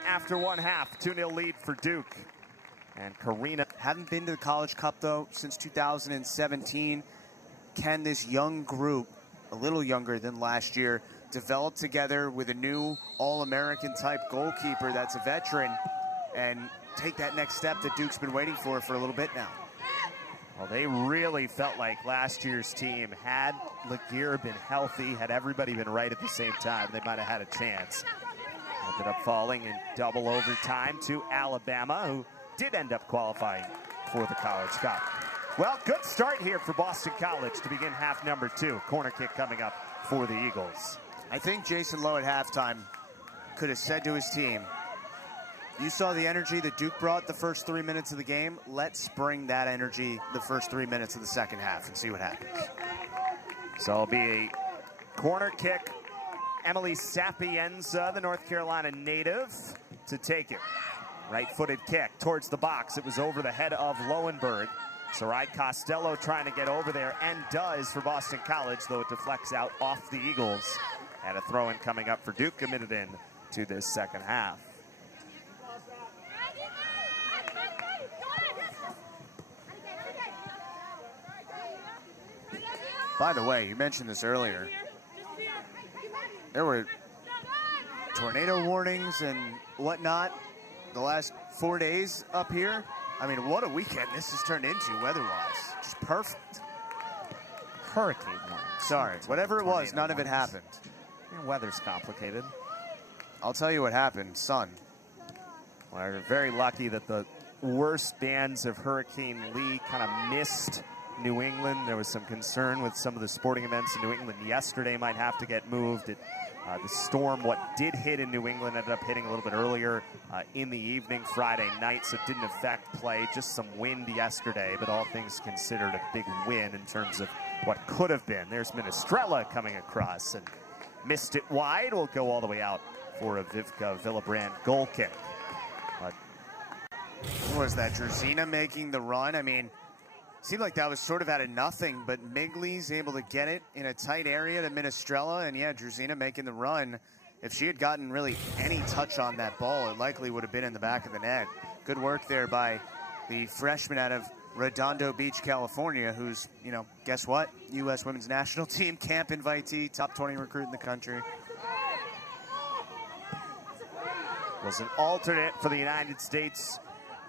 after one half, 2-0 lead for Duke. And Karina hadn't been to the College Cup, though, since 2017. Can this young group, a little younger than last year, develop together with a new All-American type goalkeeper that's a veteran and take that next step that Duke's been waiting for a little bit now? Well, they really felt like last year's team, had Laguerre been healthy, had everybody been right at the same time, they might have had a chance. Ended up falling in double overtime to Alabama, who did end up qualifying for the College Cup. Well, good start here for Boston College to begin half number 2. Corner kick coming up for the Eagles. I think Jason Lowe at halftime could have said to his team, you saw the energy that Duke brought the first 3 minutes of the game. Let's bring that energy the first 3 minutes of the second half and see what happens. So it'll be a corner kick. Emily Sapienza, the North Carolina native, to take it. Right-footed kick towards the box. It was over the head of Lowenberg. Sarai Costello trying to get over there, and does for Boston College, though it deflects out off the Eagles. And a throw-in coming up for Duke a minute in to this second half. By the way, you mentioned this earlier. There were tornado warnings and whatnot the last 4 days up here. I mean, what a weekend this has turned into weather-wise. Just perfect. Hurricane warning. Sorry, whatever it was, none of it happened. Weather's complicated. I'll tell you what happened, sun. We're very lucky that the worst bands of Hurricane Lee kind of missed New England. There was some concern with some of the sporting events in New England yesterday might have to get moved. The storm, what did hit in New England, ended up hitting a little bit earlier in the evening Friday night, so it didn't affect play. Just some wind yesterday, but all things considered, a big win in terms of what could have been. There's Minestrella coming across and missed it wide. Will go all the way out for a Vivka Villebrand goal kick. But was that Druzina making the run? I mean, seemed like that was sort of out of nothing, but Migley's able to get it in a tight area to Minestrella, and yeah, Druzina making the run. If she had gotten really any touch on that ball, it likely would have been in the back of the net. Good work there by the freshman out of Redondo Beach, California, who's, you know, guess what? U.S. Women's National Team camp invitee, top 20 recruit in the country. Was an alternate for the United States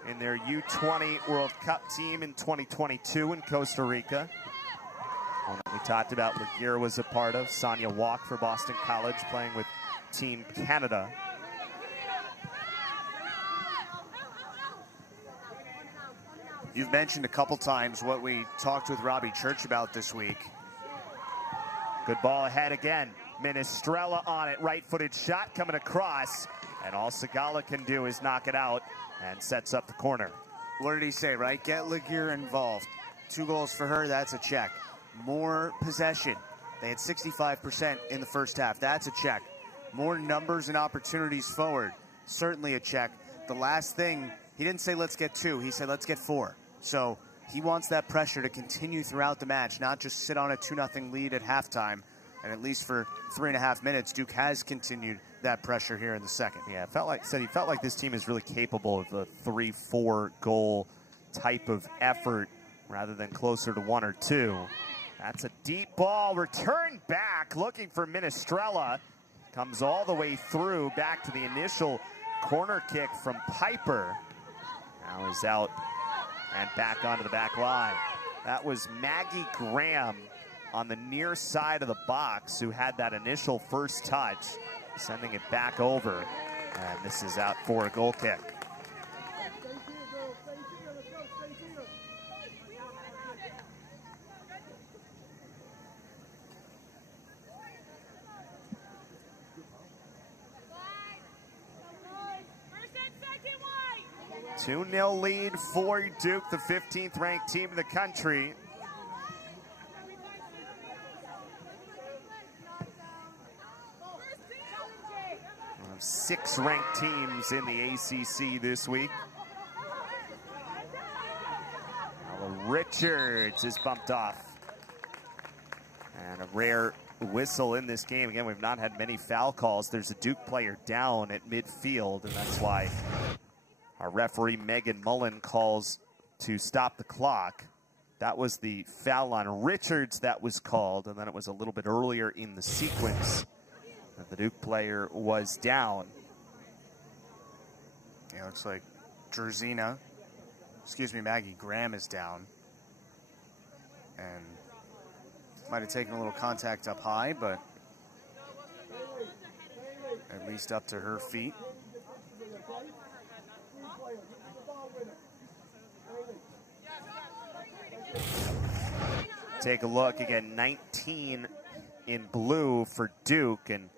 in their U20 World Cup team in 2022 in Costa Rica. One that we talked about, Laguerre was a part of. Sonia Walk for Boston College, playing with Team Canada. You've mentioned a couple times what we talked with Robbie Church about this week. Good ball ahead again. Minestrella on it, right-footed shot coming across, and all Segala can do is knock it out and sets up the corner. what did he say, right? Get Laguerre involved. 2 goals for her, that's a check. More possession. They had 65% in the first half. That's a check. More numbers and opportunities forward. Certainly a check. The last thing, he didn't say let's get 2. He said let's get 4. So he wants that pressure to continue throughout the match, not just sit on a 2-0 lead at halftime. And at least for 3.5 minutes, Duke has continued that pressure here in the second. Yeah, he felt like this team is really capable of a 3-4 goal type of effort rather than closer to 1 or 2. That's a deep ball, returned back, looking for Minestrella. Comes all the way through, back to the initial corner kick from Piper. Now is out and back onto the back line. That was Maggie Graham on the near side of the box who had that initial first touch, sending it back over. And this is out for a goal kick. A 2-0 lead for Duke, the 15th ranked team in the country. 6 ranked teams in the ACC this week. Richards is bumped off. And a rare whistle in this game. Again, we've not had many foul calls. There's a Duke player down at midfield, and that's why our referee, Megan Mullen, calls to stop the clock. That was the foul on Richards that was called, and then it was a little bit earlier in the sequence that the Duke player was down. Yeah, looks like Maggie Graham is down. And might have taken a little contact up high, but at least up to her feet. Take a look again, 19 in blue for Duke, and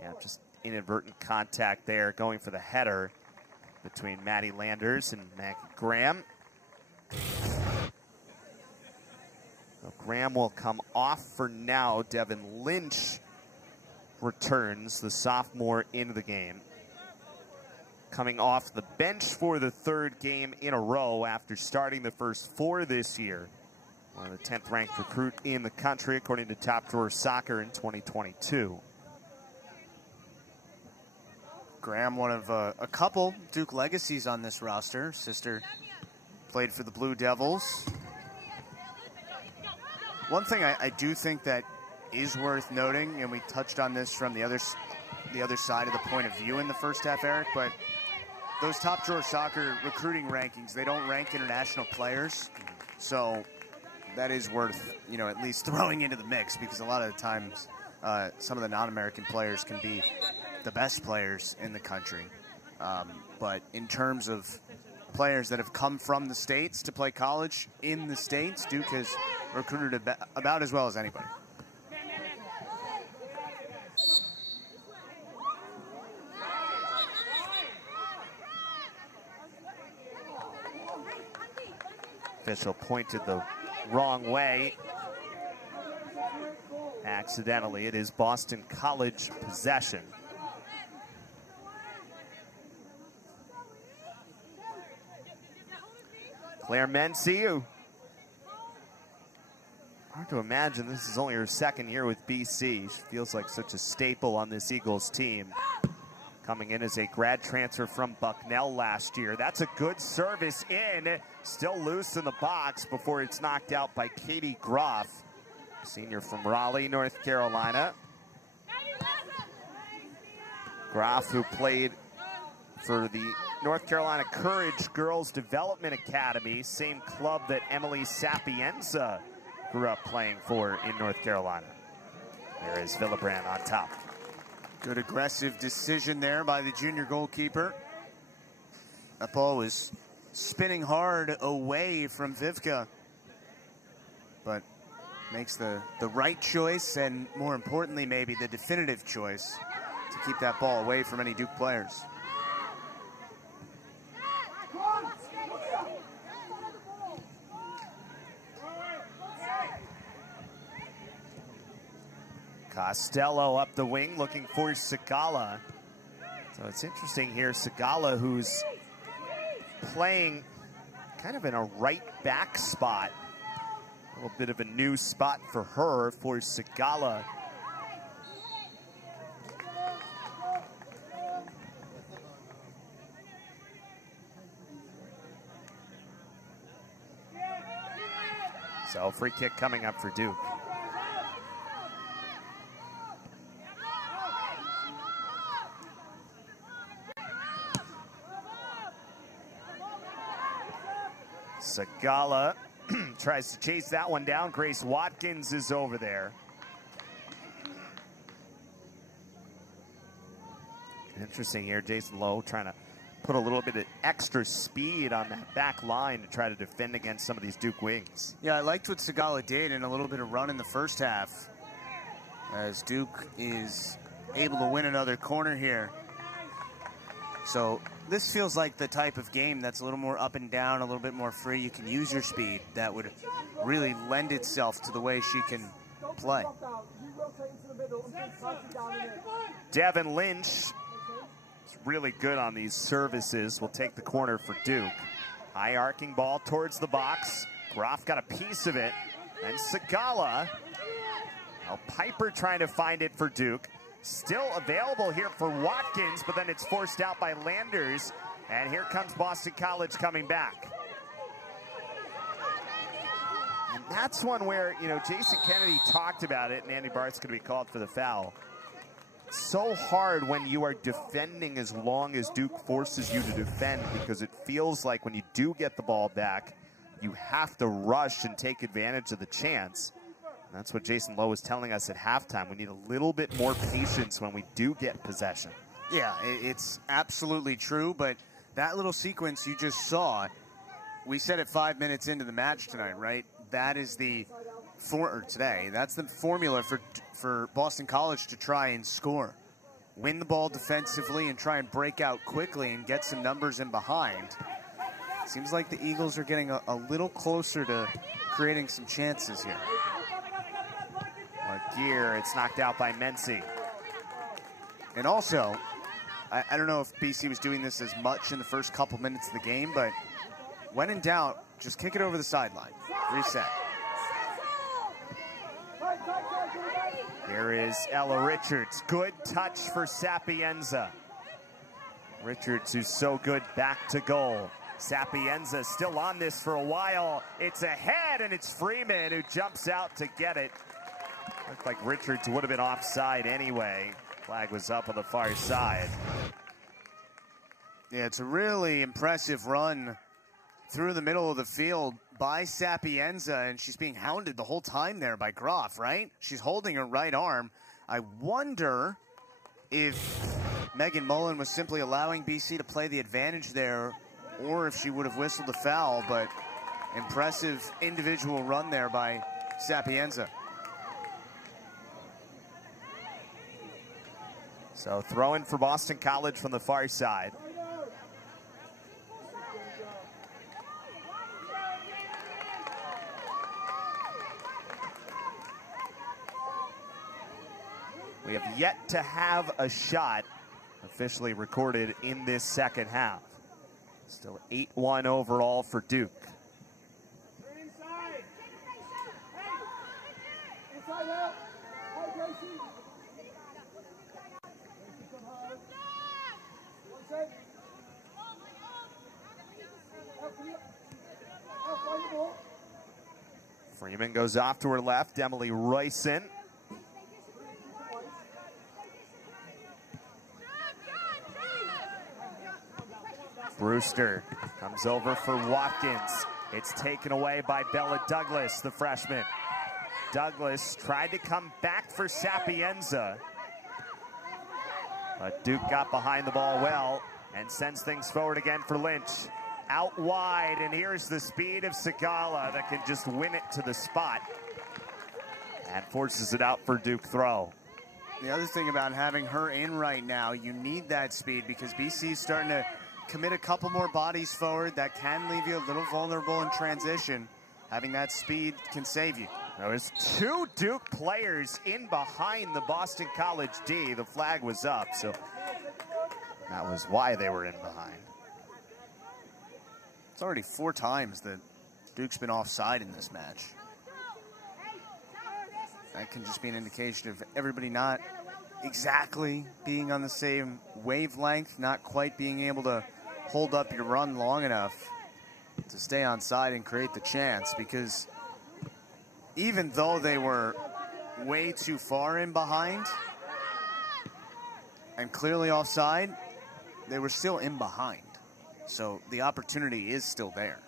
yeah, just inadvertent contact there, going for the header between Maddie Landers and Maggie Graham. So Graham will come off for now. Devin Lynch returns, the sophomore, into the game. Coming off the bench for the 3rd game in a row after starting the first 4 this year. One of the 10th ranked recruit in the country, according to Top Drawer Soccer in 2022. Graham, one of a couple Duke legacies on this roster. Sister played for the Blue Devils. One thing I do think that is worth noting, and we touched on this from the other side of the point of view in the first half, Eric, but those Top Drawer Soccer recruiting rankings, they don't rank international players. So that is worth, at least throwing into the mix, because a lot of the times some of the non-American players can be the best players in the country. But in terms of players that have come from the States to play college in the States, Duke has recruited about as well as anybody. Official pointed the wrong way. Accidentally, it is Boston College possession. Claire Mency, hard to imagine this is only her 2nd year with BC. She feels like such a staple on this Eagles team. Coming in as a grad transfer from Bucknell last year. That's a good service in. Still loose in the box before it's knocked out by Katie Groff, senior from Raleigh, North Carolina. Groff, who played for the North Carolina Courage Girls Development Academy, same club that Emily Sapienza grew up playing for in North Carolina. There is Villebrand on top. Good aggressive decision there by the junior goalkeeper. That ball was spinning hard away from Vivka, but makes the right choice, and more importantly maybe the definitive choice, to keep that ball away from any Duke players. Costello up the wing looking for Segala. So it's interesting here, Segala, who's playing kind of in a right back spot. A little bit of a new spot for her, for Segala. So free kick coming up for Duke. Segala tries to chase that one down. Grace Watkins is over there. Interesting here, Jason Lowe trying to put a little bit of extra speed on that back line to try to defend against some of these Duke wings. Yeah, I liked what Segala did in a little bit of run in the first half, as Duke is able to win another corner here. So this feels like the type of game that's a little more up and down, a little bit more free. You can use your speed. That would really lend itself to the way she can play. Devin Lynch is really good on these services. Will take the corner for Duke. High arcing ball towards the box. Groff got a piece of it. And Segala. Now Piper trying to find it for Duke. Still available here for Watkins, but then it's forced out by Landers. And here comes Boston College coming back. And that's one where, you know, Jason Kennedy talked about it, and Andy Bart's going to be called for the foul. So hard when you are defending as long as Duke forces you to defend, because it feels like when you do get the ball back, you have to rush and take advantage of the chance. That's what Jason Lowe was telling us at halftime. We need a little bit more patience when we do get possession. Yeah, it's absolutely true, but that little sequence you just saw, we said it 5 minutes into the match tonight, right? That is that's the formula for Boston College to try and score. Win the ball defensively and try and break out quickly and get some numbers in behind. Seems like the Eagles are getting a little closer to creating some chances here. Gear, it's knocked out by Mency. And also, I don't know if BC was doing this as much in the first couple minutes of the game, but when in doubt, just kick it over the sideline. Reset. Here is Ella Richards. Good touch for Sapienza. Richards, who's so good back to goal. Sapienza still on this for a while. It's ahead, and it's Freeman who jumps out to get it. Looked like Richards would have been offside anyway. Flag was up on the far side. Yeah, it's a really impressive run through the middle of the field by Sapienza, and she's being hounded the whole time there by Groff, right? She's holding her right arm. I wonder if Megan Mullen was simply allowing BC to play the advantage there, or if she would have whistled a foul, but impressive individual run there by Sapienza. So throw in for Boston College from the far side. We have yet to have a shot officially recorded in this second half. Still 8-1 overall for Duke. Freeman goes off to her left. Emily Royson. Brewster comes over for Watkins. It's taken away by Bella Douglas, the freshman. Douglas tried to come back for Sapienza, but Duke got behind the ball well and sends things forward again for Lynch. Out wide, and here's the speed of Segala that can just win it to the spot and forces it out for Duke throw. The other thing about having her in right now, you need that speed because BC is starting to commit a couple more bodies forward. That can leave you a little vulnerable in transition. Having that speed can save you. There was 2 Duke players in behind the Boston College D. The flag was up, so that was why they were in behind. It's already 4 times that Duke's been offside in this match. That can just be an indication of everybody not exactly being on the same wavelength, not quite being able to hold up your run long enough to stay on side and create the chance, because even though they were way too far in behind and clearly offside, they were still in behind. So the opportunity is still there.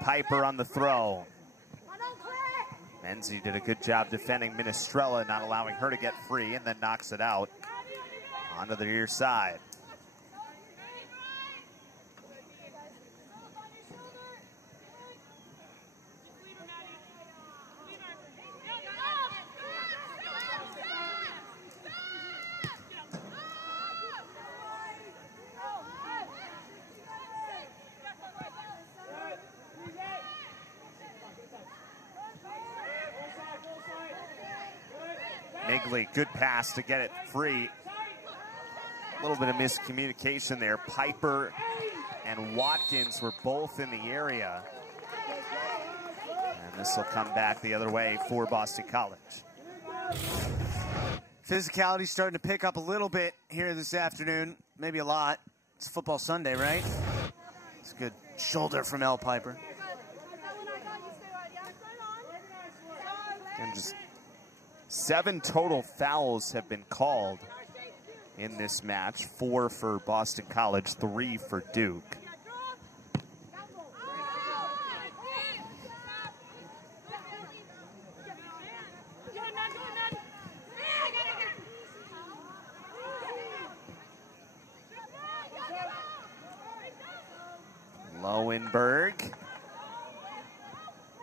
Piper on the throw. Menzie did a good job defending Minestrella, not allowing her to get free, and then knocks it out onto the near side. Migley, good pass to get it free. A little bit of miscommunication there. Piper and Watkins were both in the area. And this will come back the other way for Boston College. Physicality starting to pick up a little bit here this afternoon. Maybe a lot. It's Football Sunday, right? It's a good shoulder from L. Piper. And just 7 total fouls have been called in this match. 4 for Boston College, 3 for Duke. Lowenberg.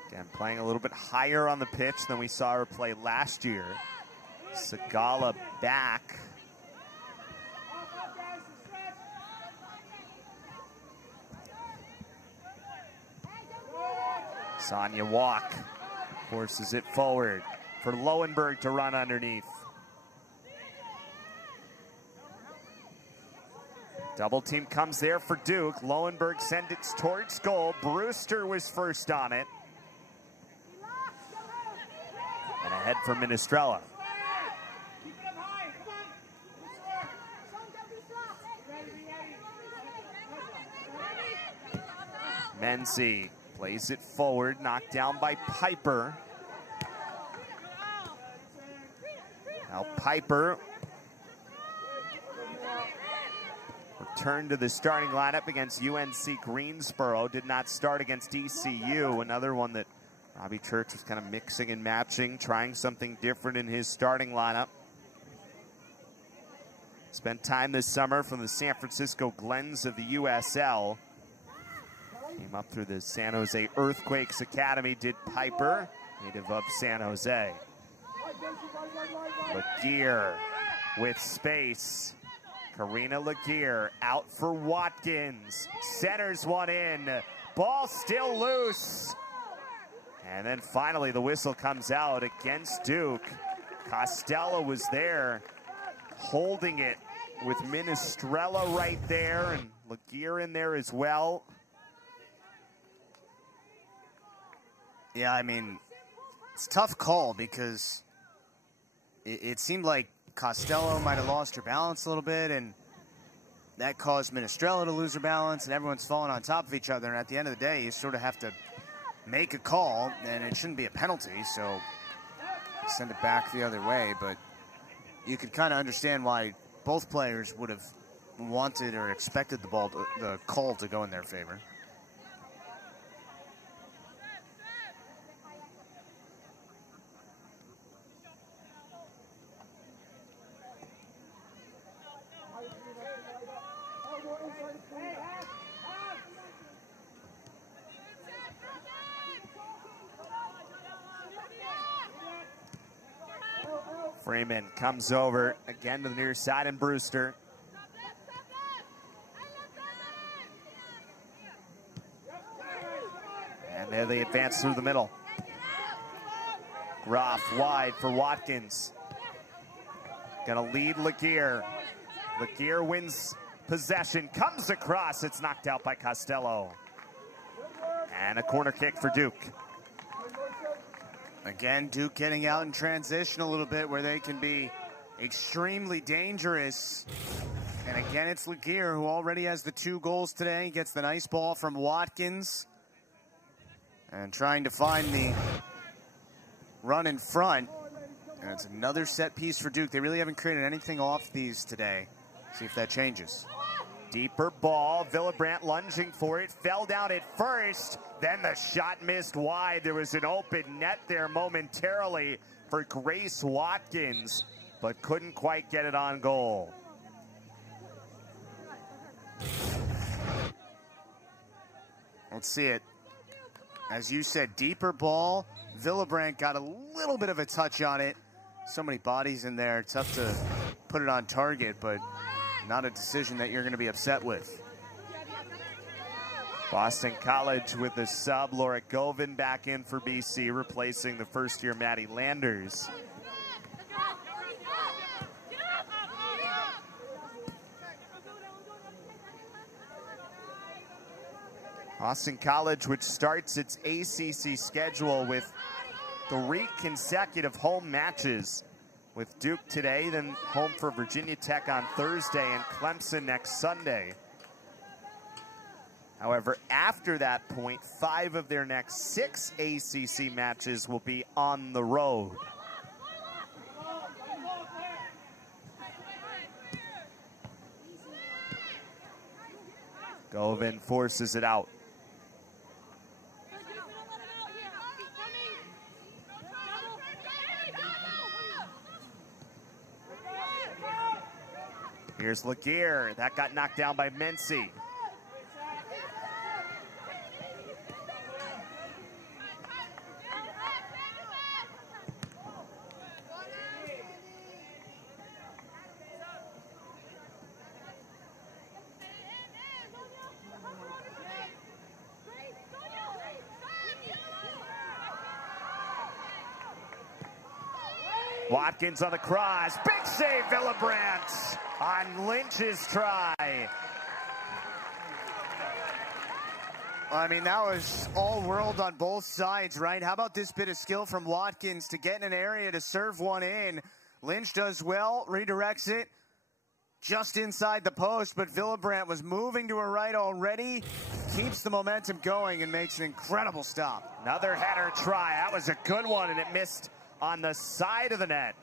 Again, playing a little bit higher on the pitch than we saw her play last year. Sagala back. Sonia Walk forces it forward for Lowenberg to run underneath. Double team comes there for Duke. Lowenberg sent it towards goal. Brewster was first on it. And ahead for Minestrella. Menzie plays it forward, knocked down by Piper. Now Piper returned to the starting lineup against UNC Greensboro. Did not start against ECU. Another one that Robbie Church was kind of mixing and matching, trying something different in his starting lineup. Spent time this summer from the San Francisco Glens of the USL. Came up through the San Jose Earthquakes Academy, did Piper, native of San Jose. Laguerre with space. Karina Laguerre out for Watkins. Centers one in. Ball still loose. And then finally the whistle comes out against Duke. Costello was there holding it with Minestrella right there and Laguerre in there as well. Yeah, I mean, it's a tough call because it seemed like Costello might have lost her balance a little bit, and that caused Minestrella to lose her balance, and everyone's falling on top of each other. And at the end of the day, you sort of have to make a call, and it shouldn't be a penalty, so send it back the other way. But you could kind of understand why both players would have wanted or expected the call to go in their favor. Freeman comes over again to the near side, and Brewster. And there they advance through the middle. Groff wide for Watkins. Gonna lead Laguerre. Laguerre wins possession, comes across. It's knocked out by Costello. And a corner kick for Duke. Again, Duke getting out in transition a little bit where they can be extremely dangerous. And again, it's Laguerre who already has the 2 goals today. He gets the nice ball from Watkins. And trying to find the run in front. And it's another set piece for Duke. They really haven't created anything off these today. See if that changes. Deeper ball, Villebrandt lunging for it, fell down at first, then the shot missed wide. There was an open net there momentarily for Grace Watkins, but couldn't quite get it on goal. Let's see it. As you said, deeper ball. Villebrandt got a little bit of a touch on it. So many bodies in there, tough to put it on target, but not a decision that you're going to be upset with. Boston College with the sub, Laura Govin back in for BC, replacing the first-year Maddie Landers. Boston College, which starts its ACC schedule with 3 consecutive home matches, with Duke today, then home for Virginia Tech on Thursday and Clemson next Sunday. However, after that point, 5 of their next 6 ACC matches will be on the road. Govin forces it out. Here's Laguerre. That got knocked down by Mency. Watkins on the cross. Big save, Villebrandt on Lynch's try. I mean, that was all world on both sides, right? How about this bit of skill from Watkins to get in an area to serve one in? Lynch does well, redirects it just inside the post, but Villebrandt was moving to her right already, keeps the momentum going and makes an incredible stop. Another header try. That was a good one, and it missed on the side of the net.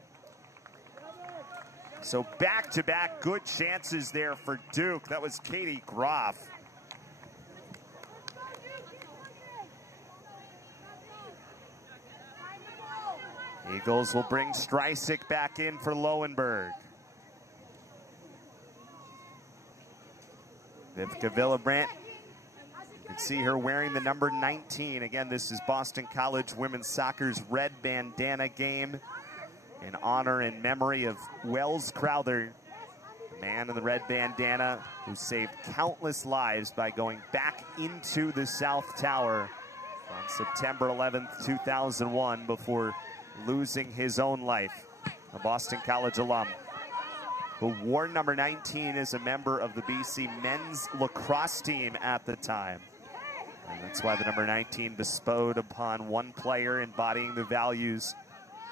So back-to-back good chances there for Duke. That was Katie Groff. Eagles will bring Streisig back in for Lowenberg. Vivka Villebrandt. You can see her wearing the number 19. Again, this is Boston College women's soccer's red bandana game in honor and memory of Wells Crowther, the man in the red bandana who saved countless lives by going back into the South Tower on September 11th, 2001 before losing his own life, a Boston College alum who wore number 19 as a member of the BC men's lacrosse team at the time. And that's why the number 19 bestowed upon one player embodying the values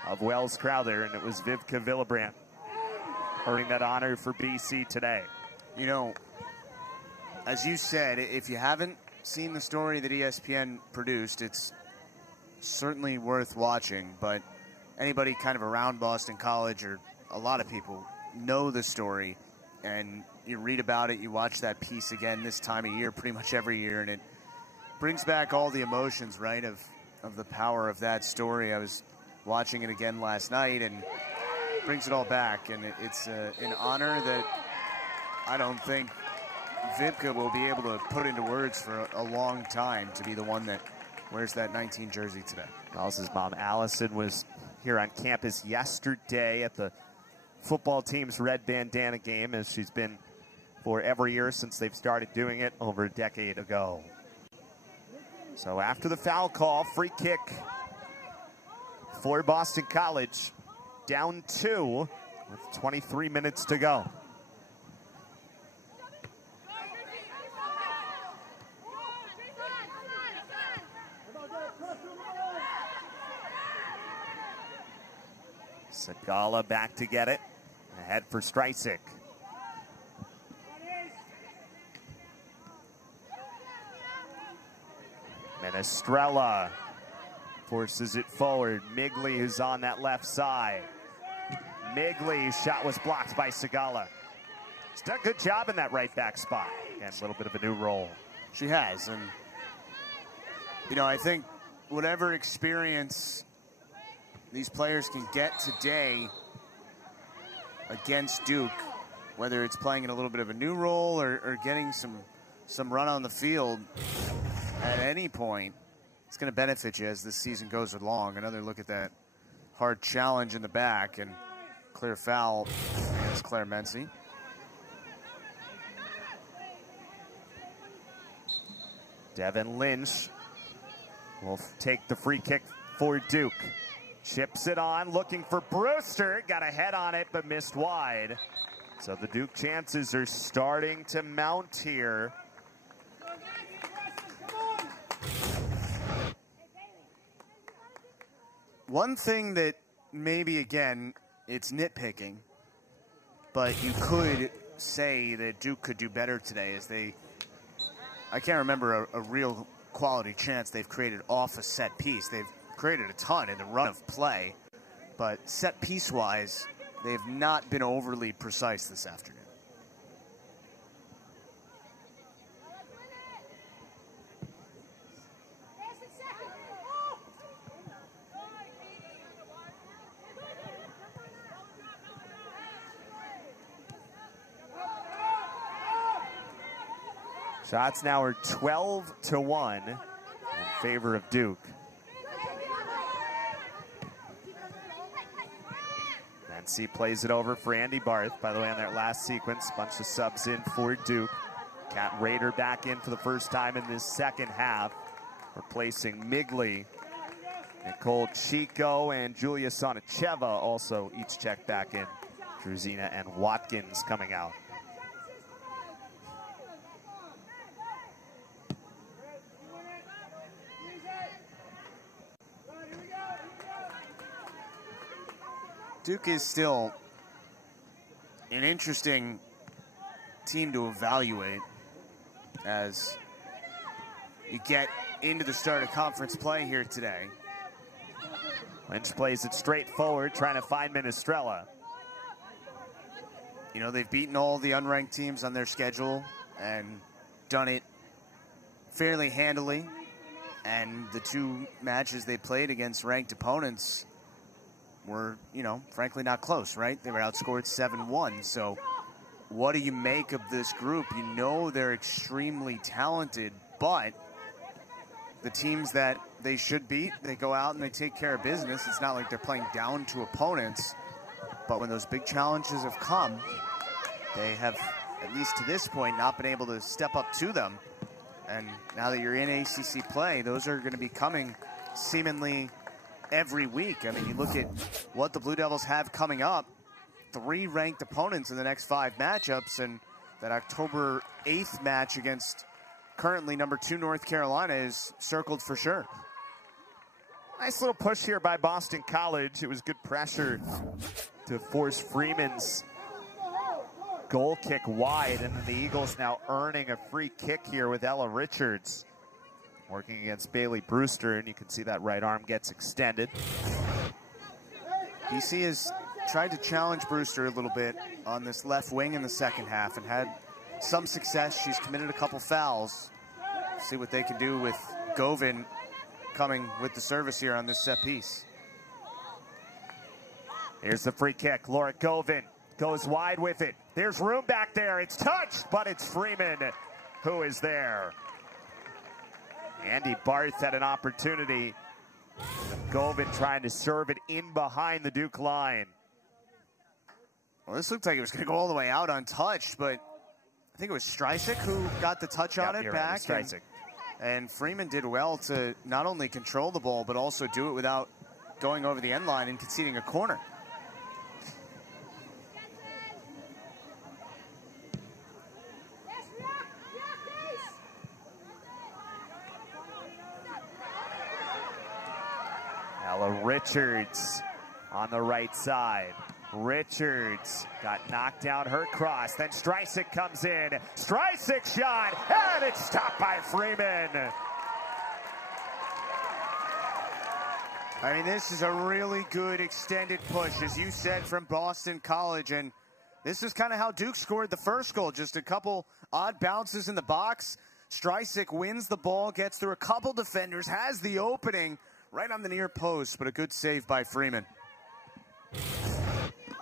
of Wells Crowther, and it was Vivka Villebrandt earning that honor for BC today. You know, as you said, if you haven't seen the story that ESPN produced, it's certainly worth watching, but anybody kind of around Boston College, or a lot of people, know the story, and you read about it, you watch that piece again this time of year, pretty much every year, and it brings back all the emotions, right, of the power of that story. I was watching it again last night, and brings it all back, and it's an honor that I don't think Vivka will be able to put into words for a long time, to be the one that wears that 19 jersey today. Alice's mom, Allison, was here on campus yesterday at the football team's red bandana game, as she's been for every year since they've started doing it over a decade ago. So after the foul call, free kick for Boston College, down 2 with 23 minutes to go. Sagala back to get it. Ahead for Streisig. Menestrella forces it forward. Migley, who's on that left side. Migley's shot was blocked by Sagala. She's done a good job in that right back spot. And a little bit of a new role. She has, and I think whatever experience these players can get today against Duke, whether it's playing in a little bit of a new role or getting some run on the field at any point, it's going to benefit you as this season goes along. Another look at that hard challenge in the back, and clear foul against Claire Mency. Devin Lynch will take the free kick for Duke. Chips it on, looking for Brewster. Got a head on it, but missed wide. So the Duke chances are starting to mount here. One thing that maybe, again, it's nitpicking, but you could say that Duke could do better today is I can't remember a real quality chance they've created off a set piece. They've created a ton in the run of play, but set piece-wise, they've not been overly precise this afternoon. Shots now are 12-1 in favor of Duke. Mency plays it over for Andy Barth. By the way, on that last sequence, bunch of subs in for Duke. Kat Rader back in for the first time in this second half, replacing Migley. Nicole Chico and Julia Sonacheva also each checked back in. Druzina and Watkins coming out. Duke is still an interesting team to evaluate as you get into the start of conference play here today. Lynch plays it straight forward, trying to find Menestrella. They've beaten all the unranked teams on their schedule and done it fairly handily. And the two matches they played against ranked opponents were, frankly not close, right? They were outscored 7-1. So what do you make of this group? They're extremely talented, but the teams that they should beat, they go out and they take care of business. It's not like they're playing down to opponents, but when those big challenges have come, they have, at least to this point, not been able to step up to them. And now that you're in ACC play, those are going to be coming seemingly every week. I mean, you look at what the Blue Devils have coming up, 3 ranked opponents in the next 5 matchups, and that October 8th match against currently number 2 North Carolina is circled for sure. Nice little push here by Boston College. It was good pressure to force Freeman's goal kick wide, and then the Eagles now earning a free kick here with Ella Richards working against Bailey Brewster, and you can see that right arm gets extended. BC has tried to challenge Brewster a little bit on this left wing in the second half and had some success. She's committed a couple fouls. See what they can do with Govin coming with the service here on this set piece. Here's the free kick. Laura Govin goes wide with it. There's room back there. It's touched, but it's Freeman who is there. Andy Barth had an opportunity to Govin trying to serve it in behind the Duke line. Well, this looked like it was going to go all the way out untouched, but I think it was Streisig who got the touch on it back. Right, and Freeman did well to not only control the ball, but also do it without going over the end line and conceding a corner. Ella Richards on the right side. Richards got knocked down her cross. Then Streisig comes in. Streisig shot, and it's stopped by Freeman. I mean, this is a really good extended push, as you said, from Boston College. And this is kind of how Duke scored the first goal. Just a couple odd bounces in the box. Streisig wins the ball, gets through a couple defenders, has the opening right on the near post, but a good save by Freeman.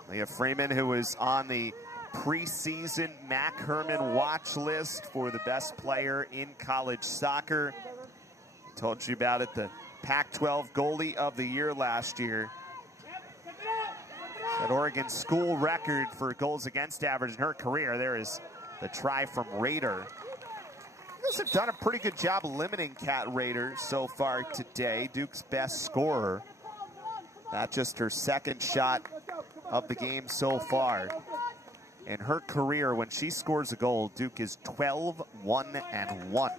Leah Freeman, who was on the preseason Mac Herman watch list for the best player in college soccer. I told you about it, the Pac-12 goalie of the year last year. That Oregon school record for goals against average in her career. There is the try from Rader. Duke have done a pretty good job limiting Kat Rader so far today. Duke's best scorer. Not just her second shot of the game so far. In her career, when she scores a goal, Duke is 12-1-1.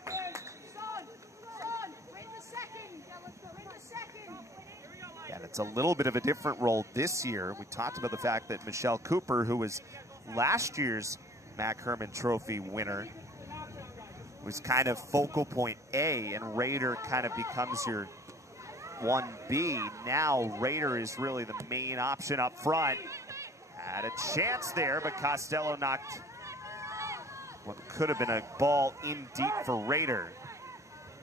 And it's a little bit of a different role this year. We talked about the fact that Michelle Cooper, who was last year's Mac Herman Trophy winner, was kind of focal point A, and Rader kind of becomes your 1B. Now Rader is really the main option up front. Had a chance there, but Costello knocked what could have been a ball in deep for Rader.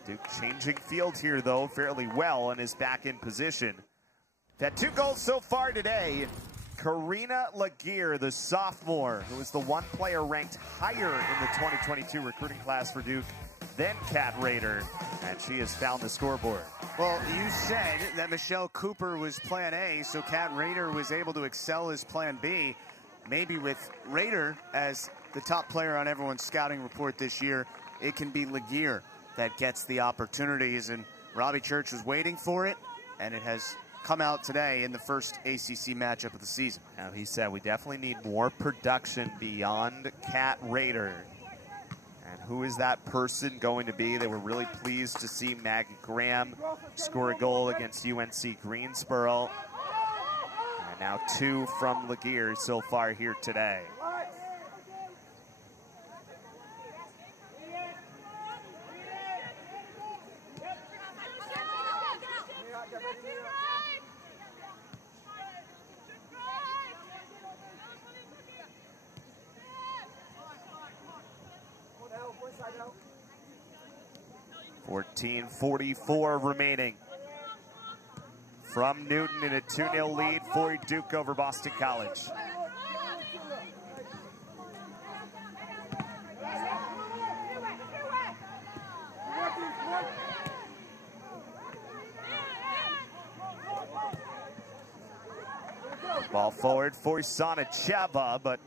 Duke changing field here, though, fairly well, and is back in position. Had 2 goals so far today. Karina Laguerre, the sophomore, who was the one player ranked higher in the 2022 recruiting class for Duke than Kat Rader, and she has found the scoreboard. Well, you said that Michelle Cooper was plan A, so Kat Rader was able to excel as plan B. Maybe with Rader as the top player on everyone's scouting report this year, it can be Laguerre that gets the opportunities, and Robbie Church was waiting for it, and it has come out today in the first ACC matchup of the season. Now, he said we definitely need more production beyond Kat Rader. And who is that person going to be? They were really pleased to see Maggie Graham score a goal against UNC Greensboro. And now 2 from Laguerre so far here today. .44 remaining. From Newton in a 2-0 lead for Duke over Boston College. Ball forward for Sana Cheva, but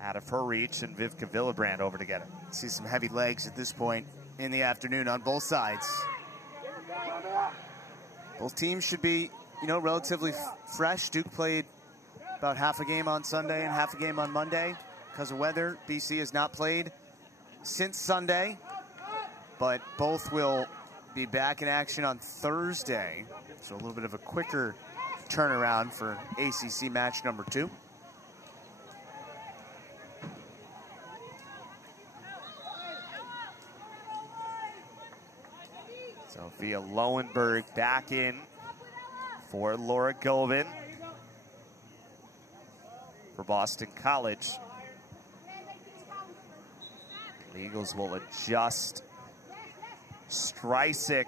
out of her reach, and Vivka Villebrand over to get it. See some heavy legs at this point in the afternoon on both sides. Both teams should be, relatively fresh. Duke played about half a game on Sunday and half a game on Monday. Because of weather, BC has not played since Sunday, but both will be back in action on Thursday. So a little bit of a quicker turnaround for ACC match number 2. Sophia Lowenberg back in for Laura Govin for Boston College. The Eagles will adjust. Streisig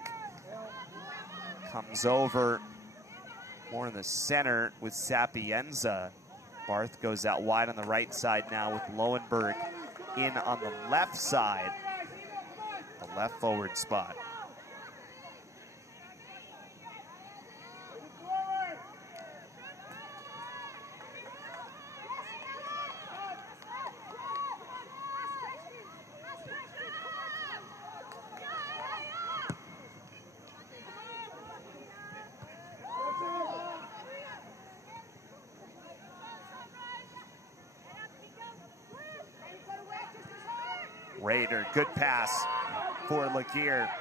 comes over more in the center with Sapienza. Barth goes out wide on the right side now with Lowenberg in on the left side, the left forward spot. Raider, good pass for Laguerre.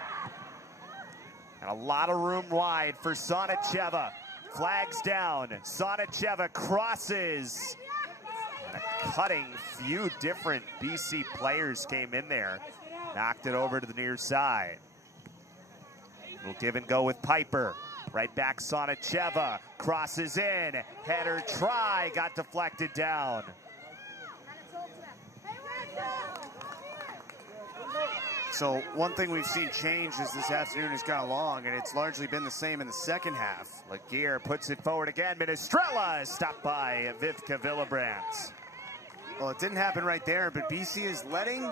And a lot of room wide for Sonacheva. Flags down. Sonacheva crosses. And a cutting few different BC players came in there. Knocked it over to the near side. We'll give and go with Piper. Right back Sonacheva. Crosses in. Header try. Got deflected down. So one thing we've seen change as this afternoon has gone along, and it's largely been the same in the second half. Laguerre puts it forward again. Minestrella is stopped by Vivka Villebrandt. Well, it didn't happen right there, but BC is letting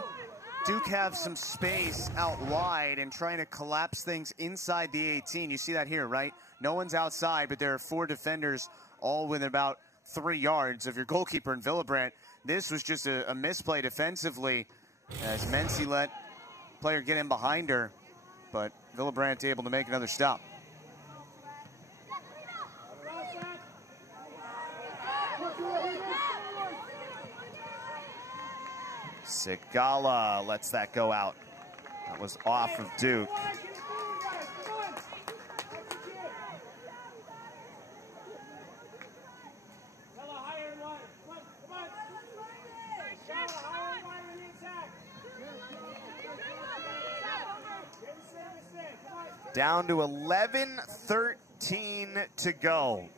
Duke have some space out wide and trying to collapse things inside the 18. You see that here, right? No one's outside, but there are 4 defenders all within about 3 yards of your goalkeeper in Villebrandt. This was just a misplay defensively as Mency let player get in behind her, but Villebrandt able to make another stop. Sigala lets that go out. That was off of Duke. Down to 11:13 to go.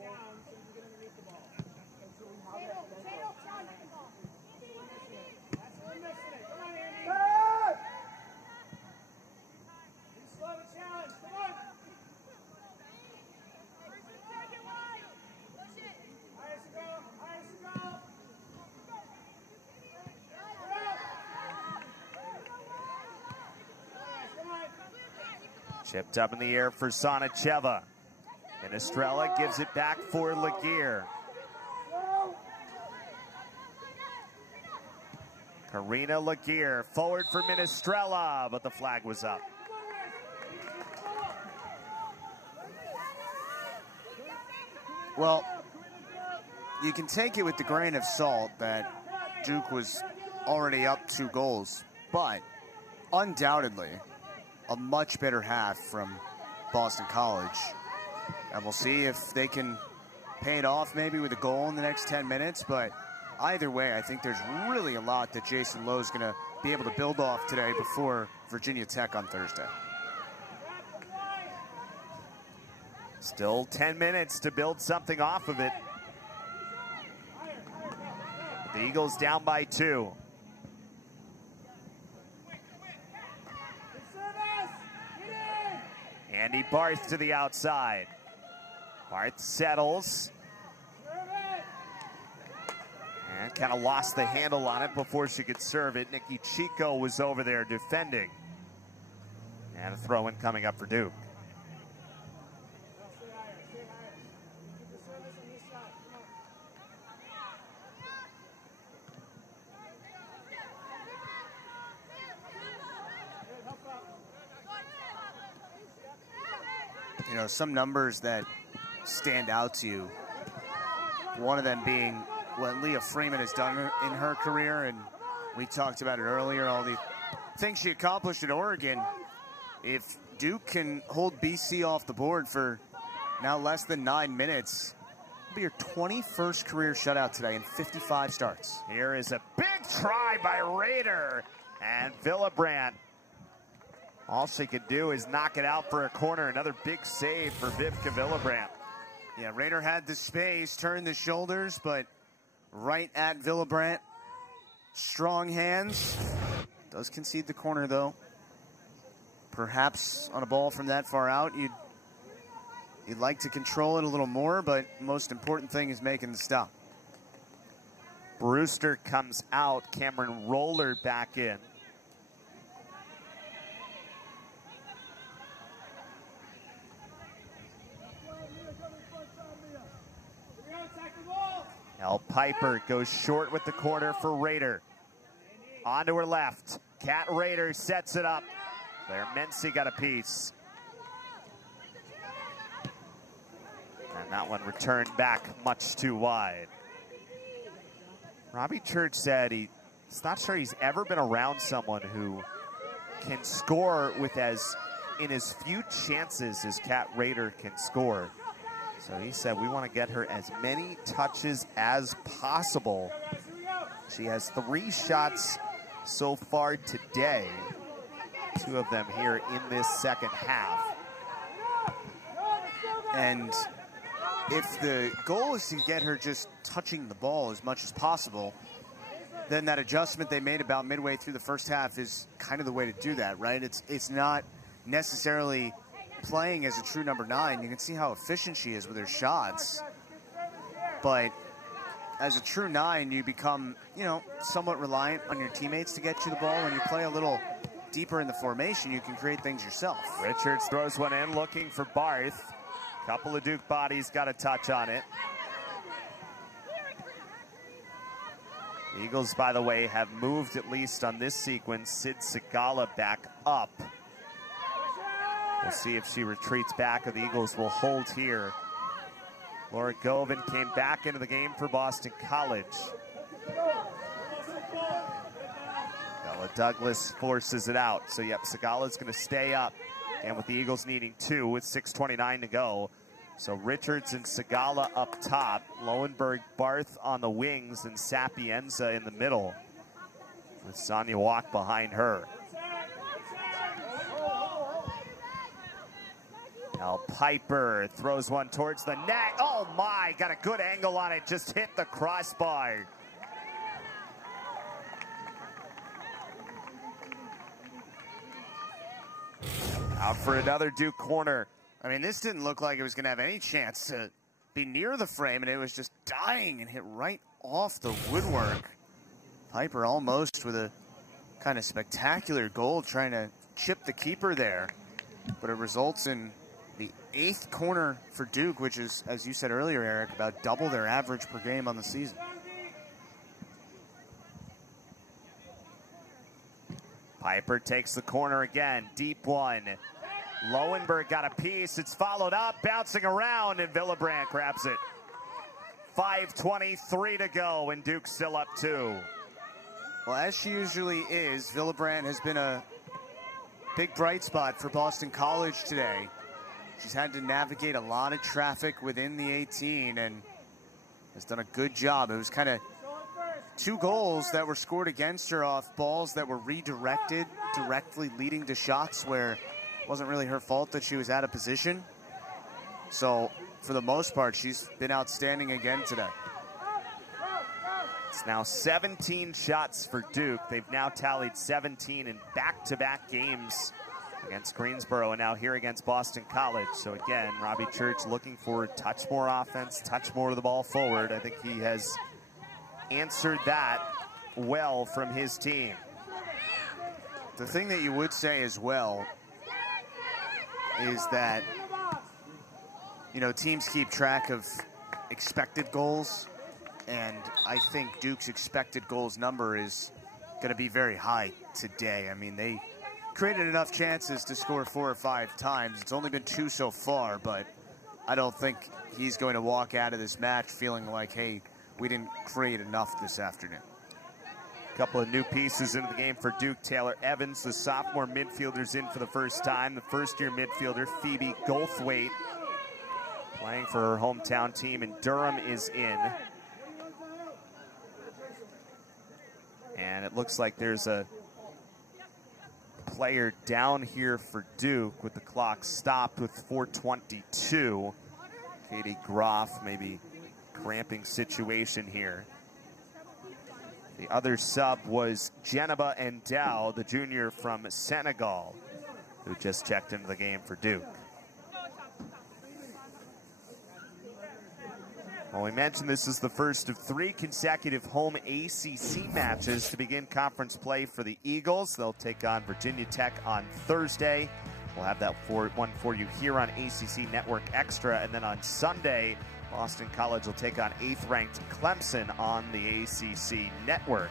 Chipped up in the air for Sonacheva. Minestrella gives it back for Laguerre. Karina Laguerre forward for Minestrella, but the flag was up. Well, you can take it with the grain of salt that Duke was already up 2 goals, but undoubtedly a much better half from Boston College. And we'll see if they can pay it off maybe with a goal in the next 10 minutes. But either way, I think there's really a lot that Jason Lowe's going to be able to build off today before Virginia Tech on Thursday. Still 10 minutes to build something off of it. The Eagles down by 2. Andy Barth to the outside. Barth settles. And kind of lost the handle on it before she could serve it. Nikki Chico was over there defending. And a throw-in coming up for Duke. You know, some numbers that stand out to you, one of them being what Leah Freeman has done in her career, and we talked about it earlier, all the things she accomplished at Oregon. If Duke can hold BC off the board for now less than 9 minutes, it'll be her 21st career shutout today in 55 starts. Here is a big try by Raider, and Villebrandt. All she could do is knock it out for a corner. Another big save for Vivka Villebrandt. Yeah, Raider had the space, turned the shoulders, but right at Villebrandt. Strong hands. Does concede the corner, though. Perhaps on a ball from that far out, you'd like to control it a little more, but most important thing is making the stop. Brewster comes out. Cameron Roller back in. El Piper goes short with the corner for Raider. On to her left. Kat Raider sets it up. There, Mency got a piece. And that one returned back much too wide. Robbie Church said he He's not sure he's ever been around someone who can score with in as few chances as Kat Rader can score. So he said, we want to get her as many touches as possible. She has 3 shots so far today, 2 of them here in this second half. And if the goal is to get her just touching the ball as much as possible, then that adjustment they made about midway through the first half is kind of the way to do that, right? It's not necessarily playing as a true number 9. You can see how efficient she is with her shots. But as a true 9, you become, somewhat reliant on your teammates to get you the ball. When you play a little deeper in the formation, you can create things yourself. Richards throws one in, looking for Barth. Couple of Duke bodies got a touch on it. The Eagles, by the way, have moved, at least on this sequence, Sid Sigala back up. We'll see if she retreats back or the Eagles will hold here. Laura Govan came back into the game for Boston College. Bella Douglas forces it out. So, yep, Sigala's going to stay up. And with the Eagles needing 2 with 6:29 to go. So Richards and Sigala up top. Lowenberg, Barth on the wings, and Sapienza in the middle, with Sonia Walk behind her. Now Piper throws one towards the net. Oh my, got a good angle on it. Just hit the crossbar. Out for another Duke corner. I mean, this didn't look like it was going to have any chance to be near the frame, and it was just dying and hit right off the woodwork. Piper almost with a kind of spectacular goal trying to chip the keeper there. But it results in the 8th corner for Duke, which is, as you said earlier, Eric, about double their average per game on the season. Piper takes the corner again. Deep one. Lowenberg got a piece. It's followed up, bouncing around, and Villebrandt grabs it. 5:23 to go, and Duke's still up 2. Well, as she usually is, Villebrandt has been a big bright spot for Boston College today. She's had to navigate a lot of traffic within the 18 and has done a good job. It was kind of 2 goals that were scored against her off balls that were redirected, directly leading to shots where it wasn't really her fault that she was out of position. So, for the most part, she's been outstanding again today. It's now 17 shots for Duke. They've now tallied 17 in back-to-back games against Greensboro and now here against Boston College. So again, Robbie Church looking for a touch more offense, touch more of the ball forward. I think he has answered that well from his team. The thing that you would say as well is that, teams keep track of expected goals, and I think Duke's expected goals number is going to be very high today. I mean, they created enough chances to score 4 or 5 times. It's only been 2 so far, but I don't think he's going to walk out of this match feeling like, hey, we didn't create enough this afternoon. A couple of new pieces into the game for Duke. Taylor Evans, the sophomore midfielder's in for the first time. The first-year midfielder, Phoebe Goldthwaite, playing for her hometown team, and Durham is in. And it looks like there's a player down here for Duke with the clock stopped with 4:22. Katie Groff, maybe cramping situation here. The other sub was Geneba Endao, the junior from Senegal, who just checked into the game for Duke. Well, we mentioned this is the first of 3 consecutive home ACC matches to begin conference play for the Eagles. They'll take on Virginia Tech on Thursday. We'll have that one for you here on ACC Network Extra. And then on Sunday, Boston College will take on 8th-ranked Clemson on the ACC Network.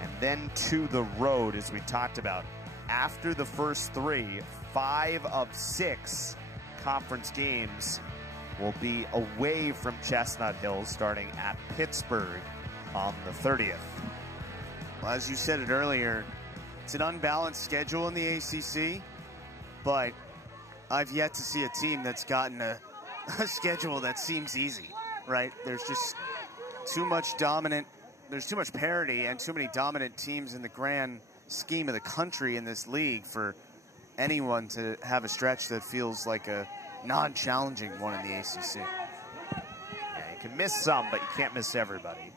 And then to the road, as we talked about. After the first 3, 5 of 6 conference games will be away from Chestnut Hill, starting at Pittsburgh on the 30th. Well, as you said it earlier, it's an unbalanced schedule in the ACC, but I've yet to see a team that's gotten a schedule that seems easy, right? There's just too much there's too much parity and too many dominant teams in the grand scheme of the country in this league for anyone to have a stretch that feels like a non-challenging one in the ACC. Yeah, you can miss some, but you can't miss everybody.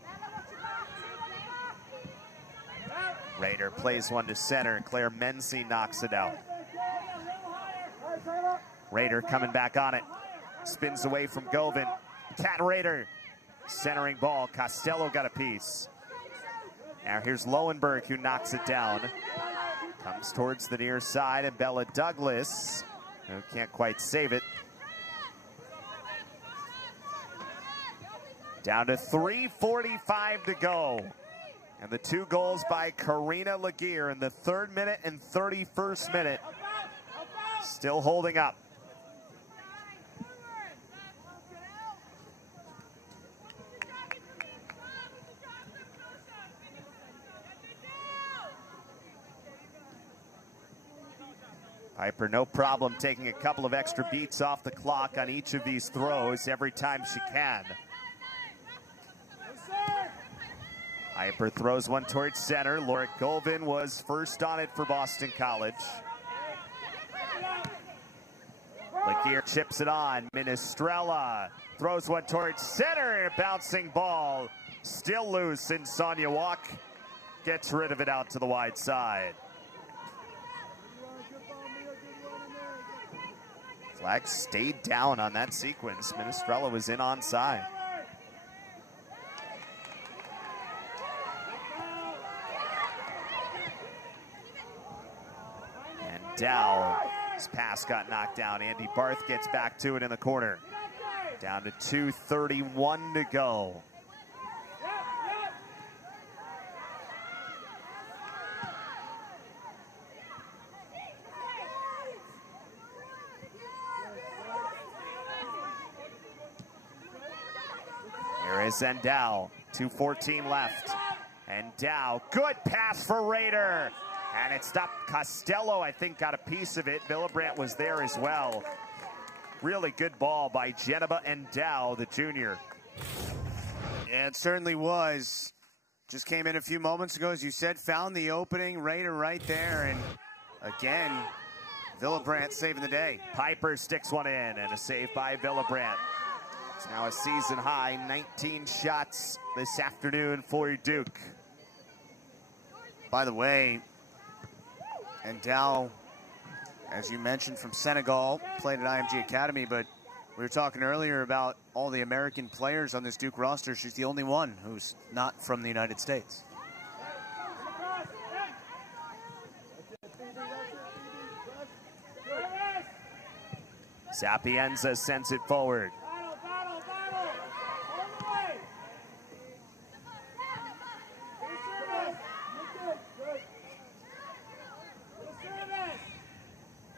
Raider plays one to center, and Claire Menzie knocks it out. Raider coming back on it. Spins away from Govan. Cat Raider. Centering ball. Costello got a piece. Now here's Lowenberg who knocks it down. Comes towards the near side, and Bella Douglas, who can't quite save it. Down to 3:45 to go. And the 2 goals by Karina Laguerre in the 3rd minute and 31st minute. Still holding up. Piper, no problem taking a couple of extra beats off the clock on each of these throws every time she can. Piper throws one towards center. Laura Govan was first on it for Boston College. Laguerre chips it on. Minestrella throws one towards center. Bouncing ball. Still loose, and Sonia Walk gets rid of it out to the wide side. Flag stayed down on that sequence. Minestrella was in onside. And Dow's pass got knocked down. Andy Barth gets back to it in the corner. Down to 2:31 to go. Here is Dow. 2:14 left. And Dow, good pass for Raider. And it stopped. Costello, I think, got a piece of it. Villabrandt was there as well. Really good ball by Geneva Dow, the junior. Yeah, it certainly was. Just came in a few moments ago, as you said, found the opening. Raider right there. And again, Villabrandt saving the day. Piper sticks one in, and a save by Villabrandt. It's now a season high, 19 shots this afternoon for Duke. By the way, Dow, as you mentioned, from Senegal, played at IMG Academy, but we were talking earlier about all the American players on this Duke roster. She's the only one who's not from the United States. Sapienza sends it forward.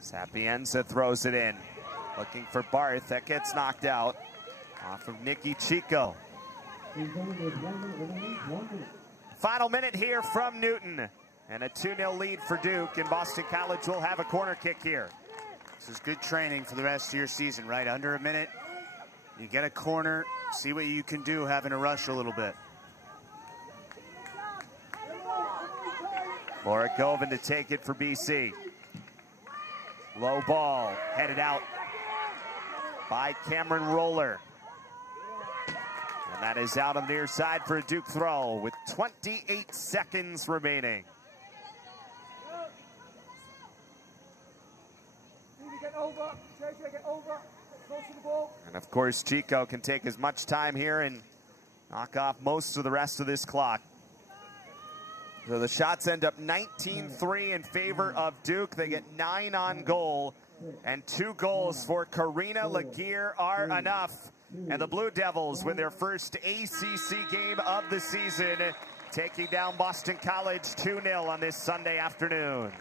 Sapienza throws it in. Looking for Barth. That gets knocked out. Off of Nikki Chico. Final minute here from Newton. And a 2-0 lead for Duke. And Boston College will have a corner kick here. This is good training for the rest of your season, right? Under a minute, you get a corner, see what you can do having to rush a little bit. Laura Govan to take it for BC. Low ball, headed out by Cameron Roller. And that is out on the near side for a Duke throw with 28 seconds remaining. And of course, Chico can take as much time here and knock off most of the rest of this clock. So the shots end up 19-3 in favor of Duke. They get 9 on goal, and 2 goals for Karina Laguerre are enough. And the Blue Devils win their first ACC game of the season, taking down Boston College 2-0 on this Sunday afternoon.